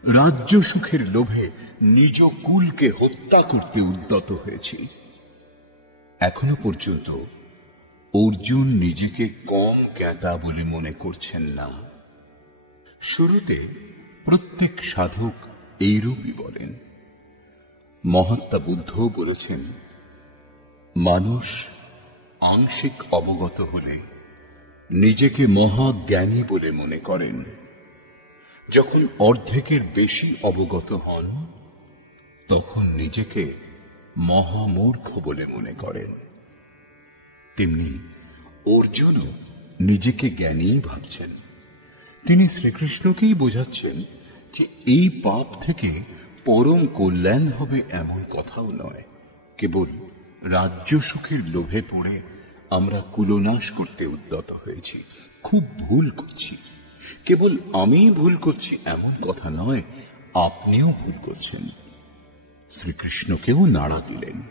রাজ্য সুখের লোভে নিজ কুলকে হত্যা করতে উদ্যত হয়েছি। এখনো পর্যন্ত অর্জুন নিজেকে কম জ্ঞাতা বলে মনে করছেন না। শুরুতে প্রত্যেক সাধক এইরূপই বলেন। মহাত্মা বুদ্ধ বলেছেন, মানুষ আংশিক অবগত হলে নিজেকে মহাজ্ঞানী বলে মনে করেন। যখন অর্ধেকের বেশি অবগত হন তখন নিজেকে মহামূর্খ বলে মনে করেন। তেমনি অর্জুনও নিজেকে জ্ঞানী ভাবছেন। তিনি শ্রীকৃষ্ণকেই বোঝাচ্ছেন যে এই পাপ থেকে পরম কল্যাণ হবে এমন কথাও নয়, কেবল রাজ্য সুখের লোভে পড়ে আমরা কুলনাশ করতে উদ্যত হয়েছি। খুব ভুল করছি। কেবল আমিই ভুল করছি এমন কথা নয়, আপনিও ভুল করছেন। শ্রীকৃষ্ণকেও নাড়া দিলেন।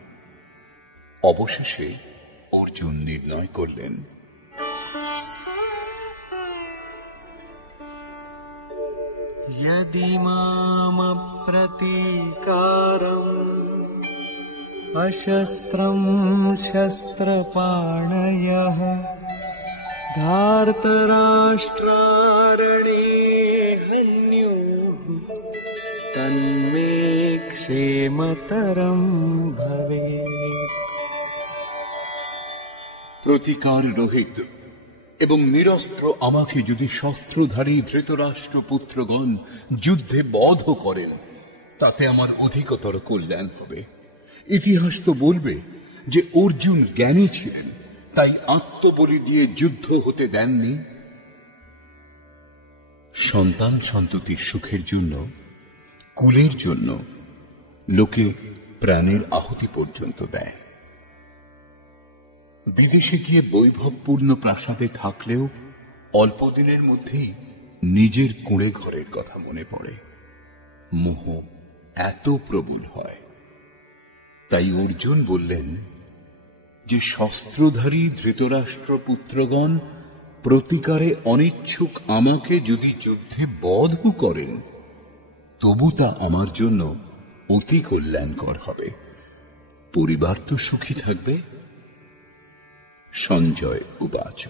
অবশেষে অর্জুন নির্ণয় করলেন, यदि मामप्रतीकारम् अशस्त्रम् शस्त्रपाणयः धार्तराष्ट्रारणे हन्युः तन्मे क्षेमतरम् भवेत्। প্রতিকার রহিত এবং নিরস্ত্র আমাকে যদি শস্ত্রধারী ধৃতরাষ্ট্রপুত্রগণ যুদ্ধে বধ করেন, তাতে আমার অধিকতর কল্যাণ হবে। ইতিহাস তো বলবে যে অর্জুন জ্ঞানী ছিলেন, তাই আত্মবলি দিয়ে যুদ্ধ হতে দেননি। সন্তান সন্ততির সুখের জন্য, কুলের জন্য লোকে প্রাণের আহুতি পর্যন্ত দেয়। বিদেশে গিয়ে বৈভবপূর্ণ প্রাসাদে থাকলেও অল্প দিনের মধ্যেই নিজের কুঁড়ে ঘরের কথা মনে পড়ে। মোহ এত প্রবল হয়। তাই অর্জুন বললেন যে শস্ত্রধারী ধৃতরাষ্ট্রপুত্রগণ প্রতিকারে অনিচ্ছুক আমাকে যদি যুদ্ধে বধ করেন, তবু তা আমার জন্য অতি কল্যাণকর হবে। পরিবার তো সুখী থাকবে। সঞ্জয় উবাচ।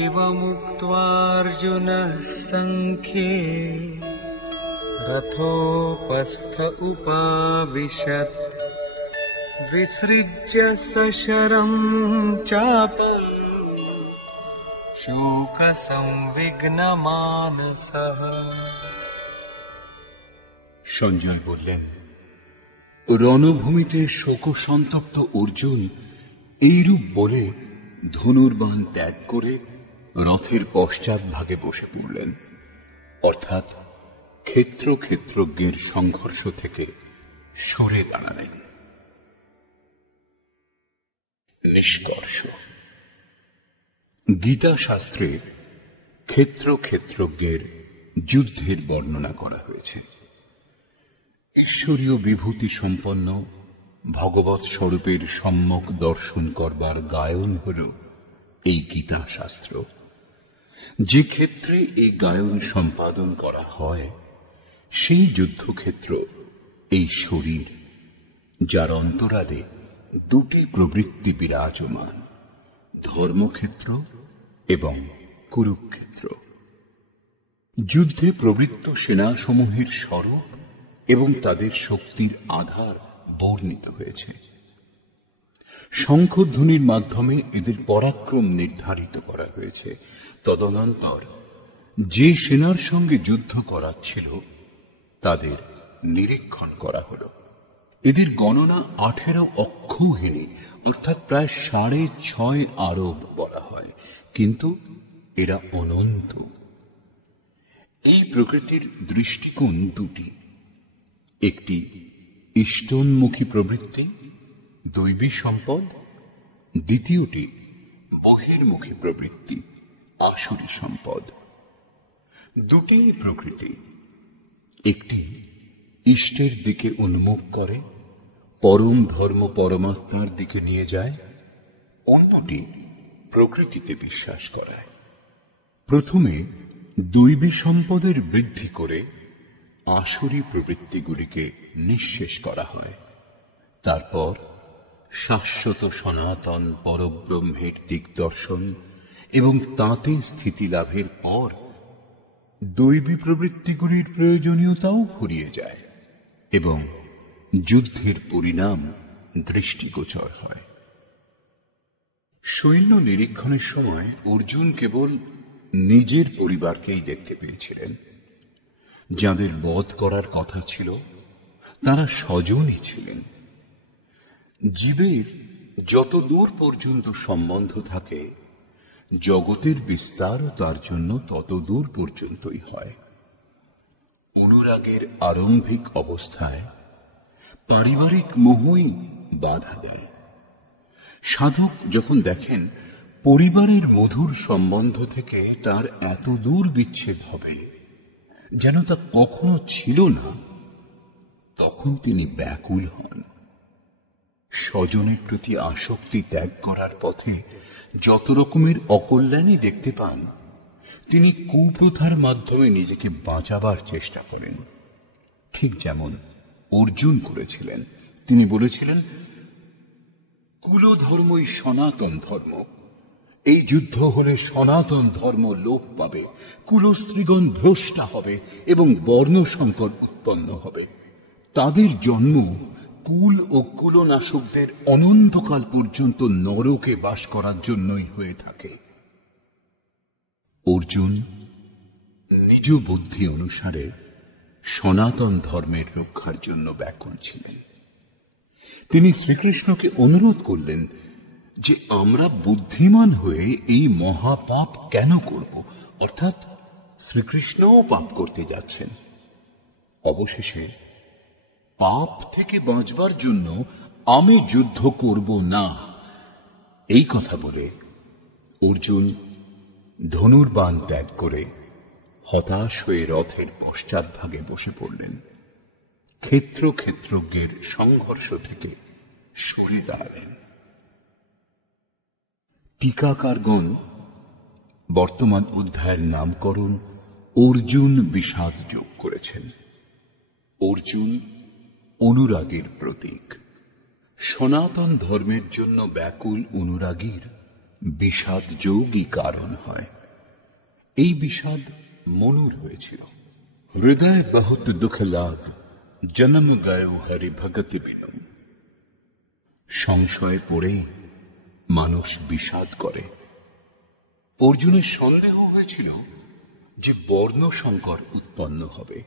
एवमुक्त्वार्जुनः सङ्ख्ये रथोपस्थ उपाविशत् विसृज्य सशरम् चापम् शोकसंविघ्नमानसः। সঞ্জয় বললেন, রণভূমিতে শোকসন্তপ্ত অর্জুন এইরূপ বলে ধনুর্বাণ ত্যাগ করে রথের পশ্চাৎ ভাগে বসে পড়লেন, অর্থাৎ ক্ষেত্রজ্ঞের সংঘর্ষ থেকে সরে দাঁড়ালেন। নিষ্কর্ষ। গীতা শাস্ত্রে ক্ষেত্রজ্ঞের যুদ্ধের বর্ণনা করা হয়েছে। ঈশ্বরীয় বিভূতি সম্পন্ন ভগবৎ স্বরূপের সম্যক দর্শন করবার গায়ন হল এই গীতা শাস্ত্র। যে ক্ষেত্রে এই গায়ন সম্পাদন করা হয়, সেই যুদ্ধক্ষেত্র এই শরীর, যার অন্তরালে দুটি প্রবৃত্তি বিরাজমান, ধর্মক্ষেত্র এবং কুরুক্ষেত্র। যুদ্ধে প্রবৃত্ত সেনাসমূহের স্বরূপ এবং তাদের শক্তির আধার বর্ণিত হয়েছে। শঙ্খধ্বনির মাধ্যমে এদের পরাক্রম নির্ধারিত করা হয়েছে। তদনন্তর যে সেনার সঙ্গে যুদ্ধ করাচ্ছিল তাদের নিরীক্ষণ করা হল। এদের গণনা 18 অক্ষৌহিনী, অর্থাৎ প্রায় 6.5 আরব বলা হয়, কিন্তু এরা অনন্ত। এই প্রকৃতির দৃষ্টিকোণ দুটি, একটি ইষ্টোন্মুখী প্রবৃত্তি, দৈবী সম্পদ, দ্বিতীয়টি বহির্মুখী প্রবৃত্তি, আসুরী সম্পদ। দুটি প্রকৃতি, একটি ইষ্টের দিকে উন্মুখ করে, পরম ধর্ম পরমাত্মার দিকে নিয়ে যায়, অন্যটি প্রকৃতিতে বিশ্বাস করায়। প্রথমে দৈবী সম্পদের বৃদ্ধি করে আসুরী প্রবৃত্তিগুলিকে নিঃশেষ করা হয়। তারপর শাশ্বত সনাতন পরব্রহ্মের দিগদর্শন এবং তাতে স্থিতি লাভের পর দৈবী প্রবৃত্তিগুলির প্রয়োজনীয়তাও ফুরিয়ে যায় এবং যুদ্ধের পরিণাম দৃষ্টিগোচর হয়। সৈন্য নিরীক্ষণের সময় অর্জুন কেবল নিজের পরিবারকেই দেখতে পেয়েছিলেন। যাদের বধ করার কথা ছিল তারা স্বজনই ছিলেন। জীবের যত দূর পর্যন্ত সম্বন্ধ থাকে, জগতের বিস্তারও তার জন্য তত দূর পর্যন্তই হয়। অনুরাগের আরম্ভিক অবস্থায় পারিবারিক মোহই বাধা দেয়। সাধক যখন দেখেন পরিবারের মধুর সম্বন্ধ থেকে তার এত দূর বিচ্ছেদ হবে যেন তা কখনো ছিল না, তখন তিনি ব্যাকুল হন। স্বজনের প্রতি আসক্তি ত্যাগ করার পথে যত রকমের অকল্যাণই দেখতে পান, তিনি কুপ্রথার মাধ্যমে নিজেকে বাঁচাবার চেষ্টা করেন, ঠিক যেমন অর্জুন করেছিলেন। তিনি বলেছিলেন, কুলধর্মই সনাতন ধর্ম। এই যুদ্ধ হলে সনাতন ধর্ম লোপ পাবে, কুলস্ত্রীগণ ভ্রষ্টা হবে এবং বর্ণ সংকট উৎপন্ন হবে। তাদের জন্ম কুল ও কুলনাশকদের অনন্তকাল পর্যন্ত নরকে বাস করার জন্যই হয়ে থাকে। অর্জুন নিজ বুদ্ধি অনুসারে সনাতন ধর্মের রক্ষার জন্য ব্যাকুল ছিলেন। তিনি শ্রীকৃষ্ণকে অনুরোধ করলেন যে আমরা বুদ্ধিমান হয়ে এই মহাপাপ কেন করব, অর্থাৎ শ্রীকৃষ্ণও পাপ করতে যাচ্ছেন। অবশেষে পাপ থেকে বাঁচবার জন্য আমি যুদ্ধ করব না, এই কথা বলে অর্জুন ধনুর্বাণ ত্যাগ করে হতাশ হয়ে রথের পশ্চাৎভাগে বসে পড়লেন। ক্ষেত্রজ্ঞের সংঘর্ষ থেকে সরে দাঁড়ালেন। টিকাকারগণ বর্তমান অধ্যায়ের নামকরণ অর্জুন বিষাদ যোগ করেছেন। অর্জুন অনুরাগের প্রতীক। সনাতন ধর্মের জন্য ব্যাকুল অনুরাগীর বিষাদ যোগই কারণ হয়। এই বিষাদ মনুর হয়েছিল। হৃদয় বহুত দুঃখ লাগ, জন্ম গয়ো হরি ভগতি বিনু। সংশয়ে পড়ে মানুষ বিষাদ করে। অর্জুনের সন্দেহ হয়েছিল যে বর্ণ সংকর উৎপন্ন হবে,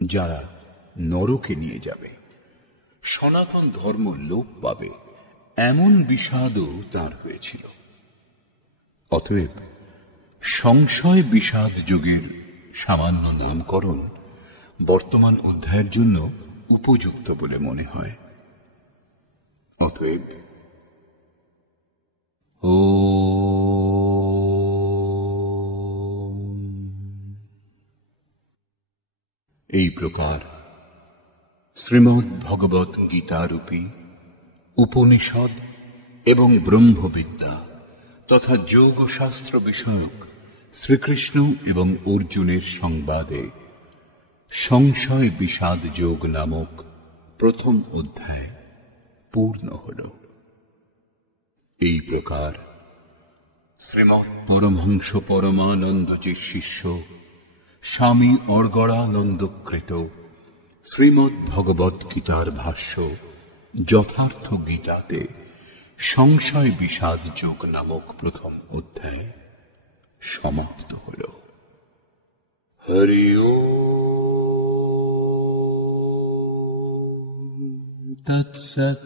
যারা নরকে নিয়ে যাবে, সনাতন ধর্ম লোপ পাবে, এমন বিষাদও তার হয়েছিল। অতএব সংশয় বিষাদ যোগের সামান্য নামকরণ বর্তমান অধ্যায়ের জন্য উপযুক্ত বলে মনে হয়। অতএব এই প্রকার শ্রীমদ্ ভগবত গীতারূপী উপনিষদ এবং ব্রহ্মবিদ্যা তথা যোগশাস্ত্র বিষয়ক শ্রীকৃষ্ণ এবং অর্জুনের সংবাদে সংশয় বিষাদ যোগ নামক প্রথম অধ্যায় পূর্ণ হল। এই প্রকার শ্রীমৎ পরমহংস পরমানন্দজির শিষ্য স্বামী অর্গড়ানন্দকৃত শ্রীমদ্ ভগবত গীতার ভাষ্য যথার্থ গীতাতে সংশয় বিষাদ যোগ নামক প্রথম অধ্যায় সমাপ্ত হল। হরি ওম তৎসৎ।